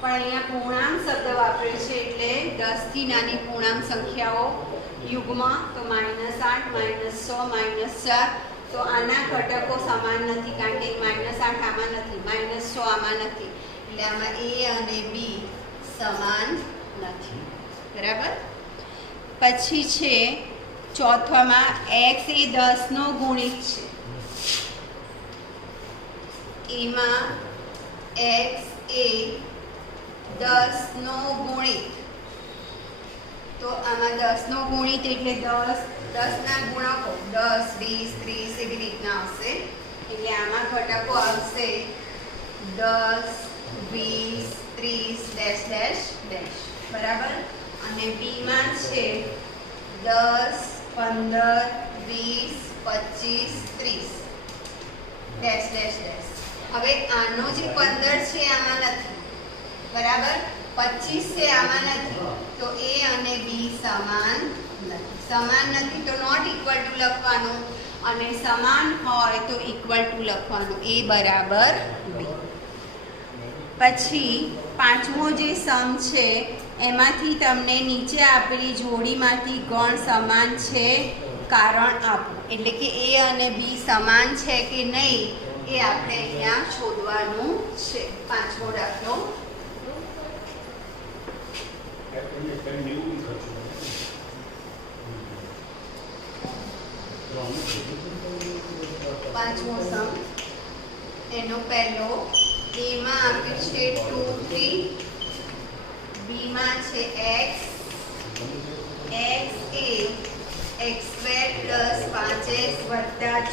પણ અહીંયા પૂર્ણાંક શબ્દ વાપર્યો છે એટલે 10 થી નાની પૂર્ણાંક સંખ્યાઓ યુગ્મ, તો -8, -6, -4. તો આના ઘટકો સમાન નથી કારણ કે -8 આમાં નથી, -6 આમાં નથી, એટલે આમાં A અને B સમાન નથી બરાબર. પછી છે ચોથામાં x એ 10 નો ગુણિત છે, એમાં x એ 10 નો ગુણિત, તો આમાં 10 નો ગુણિત એટલે 10 ના ગુણકો 10, 20, 30 એવી રીતના આવશે. એટલે આમાં ઘટકો આવશે 10, 20, 30 -- બરાબર. અને બીમાં છે 10, 15, 20, 25, 30 -- હવે આનો જે 15 છે આમાં નથી બરાબર, 25 છે આમાં નથી, તો A અને B સમાન નથી. તો નોટ ઇક્વલ ટુ લખવાનું અને સમાન હોય તો ઇક્વલ ટુ લખવાનું, A બરાબર B. પછી પાંચમો જે સમ છે એમાંથી તમને નીચે આપેલી જોડીમાંથી ગણ સમાન છે કારણ આપો, એટલે કે A અને B સમાન છે કે નહીં એ આપણે અહીંયા શોધવાનું છે. પાંચમો દાખલો. પાંચમો સમ એનો પહેલો, એમાં આપ્યું છે 2, 3, બીમાં છે x એ x² + 5x + 6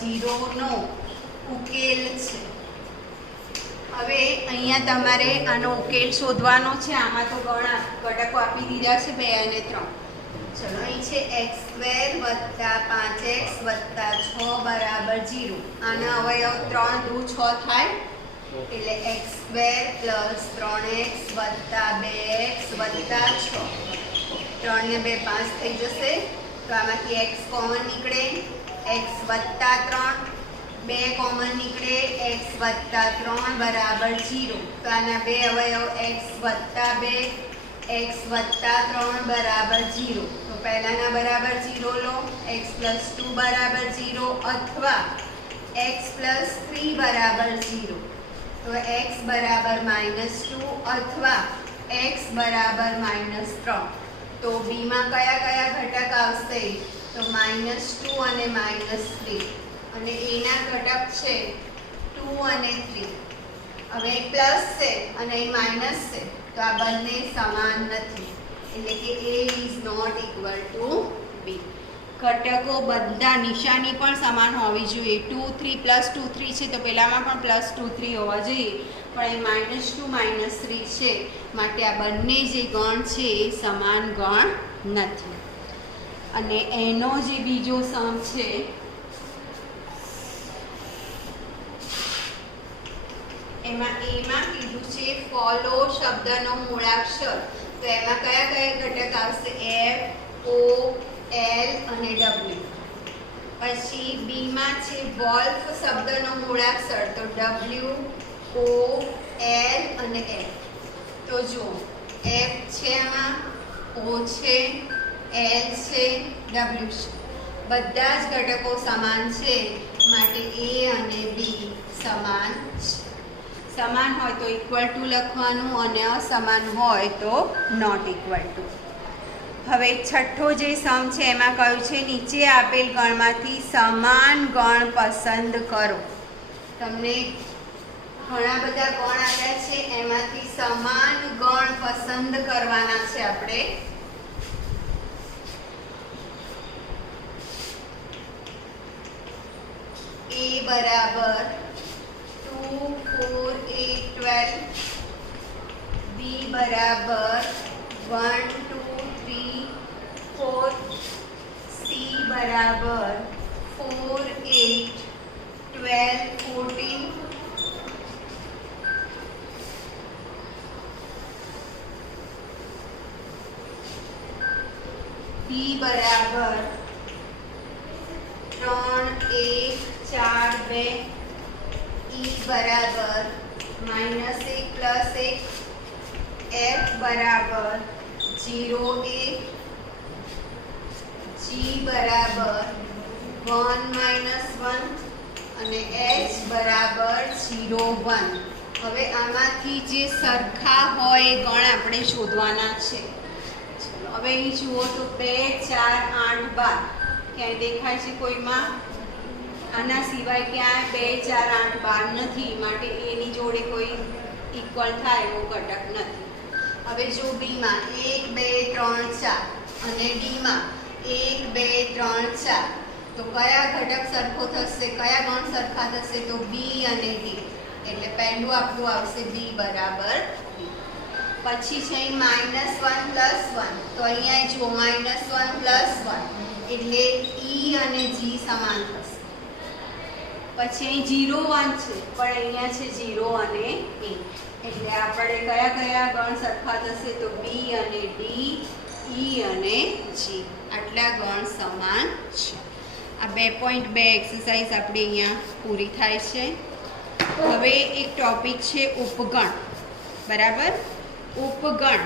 = 0 નો ઉકેલ છે. હવે અહીંયા તમારે આનો ઉકેલ શોધવાનો છે. આમાં તો ઘટકો આપી દીધા છે 2 અને 3. ચલો અહીં છે x² + 5x + 6 = 0. આના અવયવ 3 દુ 6 થાય એટલે x² + 3x + 2x + 6. 3 ને 2 5 થઈ જશે, તો આમાંથી x કોમન નીકળે, x + 3, 2 કોમન નીકળે, x + 3 = 0. તો આના બે અવયવ x + 2 x વત્તા 3 બરાબર 0, તો પહેલાના બરાબર 0 લો, x પ્લસ 2 બરાબર 0 અથવા x પ્લસ 3 બરાબર 0, તો x બરાબર -2 અથવા x બરાબર -3. તો b માં કયા કયા ઘટક આવશે? તો -2 અને -3, અને a ના ઘટક છે 2 અને 3. હવે પ્લસ છે અને અહીં માઇનસ છે, તો આ બંને સમાન નથી, એટલે કે a is not equal to b. ઘટકો બધા નિશાની પણ સમાન હોવી જોઈએ. 2 3 પ્લસ 2 3 છે, તો પહેલામાં પણ પ્લસ 2 3 હોવા જોઈએ, પણ અહીં -2 -3 છે, માટે આ બંને જે ગણ છે એ સમાન ગણ નથી. અને એનો જે બીજો સમ છે એમાં કીધું છે ફોલો શબ્દનો મૂળાક્ષર, તો એમાં કયા કયા ઘટક આવશે? f, o, l અને w. પછી b માં છે વોલ્ફ શબ્દનો મૂળાક્ષર, તો w, o, l અને f. તો જો f છે, આમાં o છે, l છે, w છે, બધા જ ઘટકો સમાન છે, માટે a અને b સમાન છે. સમાન હોય તો ઇક્વલ ટુ લખવાનું, અને અસમાન હોય તો નોટ ઇક્વલ ટુ. હવે છઠ્ઠો જે સમ છે એમાં કહ્યું છે નીચે આપેલ ગણમાંથી સમાન ગણ પસંદ કરો. તમને ઘણા બધા ગણ આપ્યા છે, એમાંથી સમાન ગણ પસંદ કરવાના છે આપણે. a બરાબર 2 4 8 12, b બરાબર 1 2 3 4, c બરાબર 4 8 12 14, d બરાબર 3 1 4 2, e બરાબર -1 + 1, f બરાબર 0 1, g બરાબર 1 - 1 અને h બરાબર 0 1. હવે આમાંથી જે સરખા હોય એ ગણ આપણે શોધવાના છે. ચલો હવે અહીં જુઓ તો 2 4 8 12 ક્યાંય દેખાય છે કોઈમાં? આના સિવાય ક્યાંય 2 4 8 12 નથી, માટે એની જોડે કોઈ ઇક્વલ થાય એવો ઘટક નથી. હવે જો બી માં 1 2 3 4 અને ડી માં 1 2 3 4, તો કયા ઘટક સરખો થશે, કયા ગણ સરખા થશે? તો બી અને ડી. એટલે પહેલું આપણું આવશે બી બરાબર ડી. પછી છે -1 + 1, તો અહીંયા જો -1 + 1 એટલે ઈ અને જી સમાન થશે. પછી અહીં 0 1 છે, પણ અહીંયા છે 0 અને એ, એટલે આપણે કયા કયા ગણ સરખા થશે? તો બી અને ડી, ઈ અને જી, આટલા ગણ સમાન છે. આ 2.2 એક્સરસાઇઝ આપણી અહીંયા પૂરી થાય છે. હવે એક ટોપિક છે ઉપગણ. બરાબર, ઉપગણ.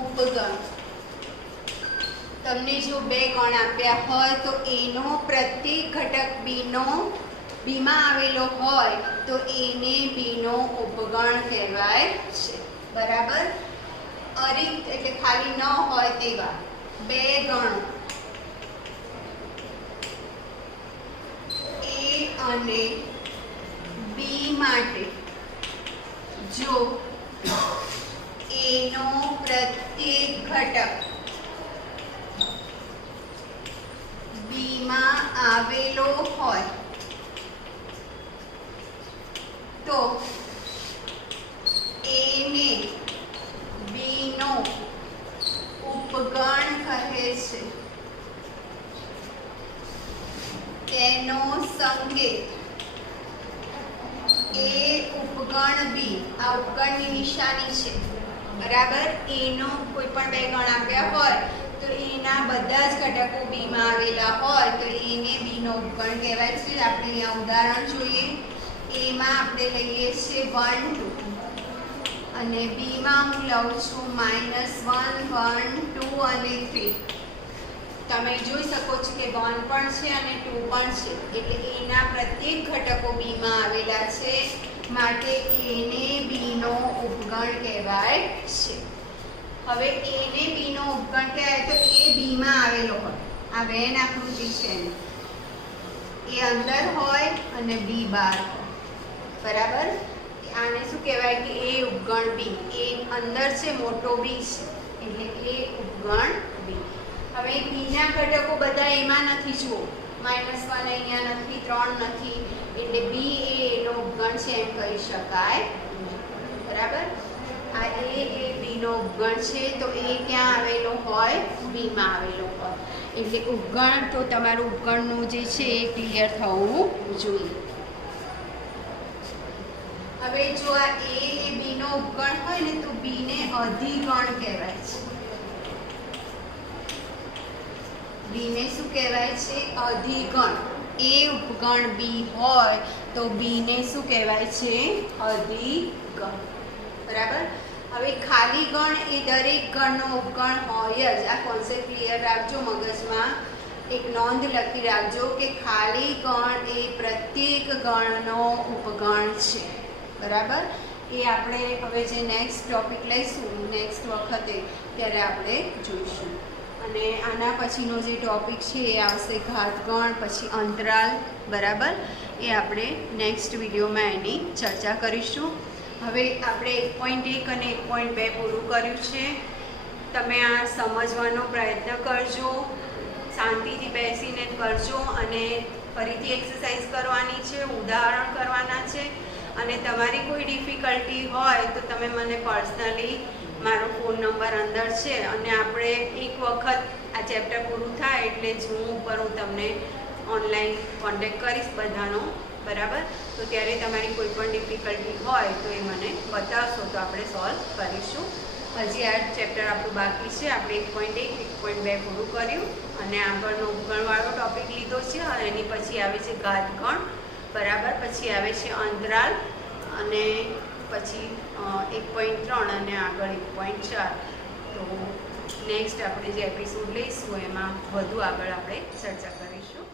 ઉપગણ. તમને જો બે ગણ આપ્યા હોય તો એનો પ્રત્યેક ઘટક બીમાં આવેલો હોય તો એને બીનો ઉપગણ કહેવાય છે. બરાબર, અરિક્ત એટલે ખાલી ન હોય તેવા બે ગણો એ અને બી માટે જો એનો પ્રત્યેક ઘટક બીમાં આવેલો હોય તો એને બીનો ઉપગણ કહે છે. તેનો સંકેત એ ઉપગણ ઉપગણ બી, આ ઉપગણની નિશાની છે બરાબર. એનો કોઈ પણ બે ગણ આપ્યા હોય તો એના બધા જ ઘટકો બીમાં આવેલા હોય તો એને બીનો ઉપગણ કહેવાય છે. આપણે અહીંયા ઉદાહરણ જોઈએ. એમાં આપણે લઈએ છીએ 1 2 અને બીમાં હું લઉં છું -1 1 2 અને 3. તમે જોઈ શકો છો કે 1 પણ છે અને 2 પણ છે, એટલે એના પ્રત્યેક ઘટકો બીમાં આવેલા છે, માટે એને બીનો ઉપગણ કહેવાય છે. હવે એને બીનો ઉપગણ કહેવાય તો એ બીમાં આવેલો હોય, આ વેન આકૃતિ છે એ અંદર હોય અને બી બહાર હોય બરાબર. આને શું કહેવાય કે એ ઉપગણ બી, એ અંદર છે, મોટો બી છે, એટલે એ ઉપગણ બી. હવે બીના ઘટકો બધા એમાં નથી, જુઓ -1 અહીંયા નથી, 3 નથી, એટલે બી એનો ઉપગણ છે એમ કહી શકાય બરાબર. આ એ બીનો ઉપગણ છે તો એ ક્યાં આવેલો હોય? બીમાં આવેલો હોય. એટલે ઉપગણ તો તમારું ઉપગણનું જે છે એ ક્લિયર થવું જોઈએ. હવે જો આ એ બીનો ઉપગણ હોય ને તો બીને અધિગણ કહેવાય છે. બીને શું કહેવાય છે? અધિગણ. એ ઉપગણ બી હોય તો બીને શું કહેવાય છે? અધિગણ બરાબર. હવે ખાલી ગણ એ દરેક ગણનો ઉપગણ હોય જ. આ કોન્સેપ્ટ ક્લિયર રાખજો મગજમાં. એક નોંધ લખી રાખજો કે ખાલી ગણ એ પ્રત્યેક ગણનો ઉપગણ છે બરાબર. એ આપણે હવે જે નેક્સ્ટ ટોપિક લઈશું નેક્સ્ટ વખતે ત્યારે આપણે જોઈશું. અને આના પછીનો જે ટોપિક છે એ આવશે ઘાતગણ, પછી અંતરાલ બરાબર. એ આપણે નેક્સ્ટ વિડીયોમાં એની ચર્ચા કરીશું. હવે આપણે 1.1 અને 1.2 પૂરું કર્યું છે. તમે આ સમજવાનો પ્રયત્ન કરજો, શાંતિથી બેસીને કરજો અને ફરીથી એક્સરસાઇઝ કરવાની છે, ઉદાહરણ કરવાના છે. અને તમારી કોઈ ડિફિકલ્ટી હોય તો તમે મને પર્સનલી, મારો ફોન નંબર અંદર છે અને આપણે એક વખત આ ચેપ્ટર પૂરું થાય એટલે ઝૂમ ઉપર હું તમને ઓનલાઈન કોન્ટેક્ટ કરીશ બધાનો બરાબર. તો ત્યારે તમારી કોઈ પણ ડિફિકલ્ટી હોય તો એ મને બતાવશો તો આપણે સોલ્વ કરીશું. હજી આ ચેપ્ટર આપણું બાકી છે. આપણે 1.1 1.2 પૂરું કર્યું અને આગળનો ઉપગણવાળો ટોપિક લીધો છે અને એની પછી આવે છે ઘાતગણ બરાબર. પછી આવે છે અંતરાલ અને પછી 1.3 અને આગળ 1.4. તો નેક્સ્ટ આપણે જે એપિસોડ લઈશું એમાં વધુ આગળ આપણે ચર્ચા કરીશું.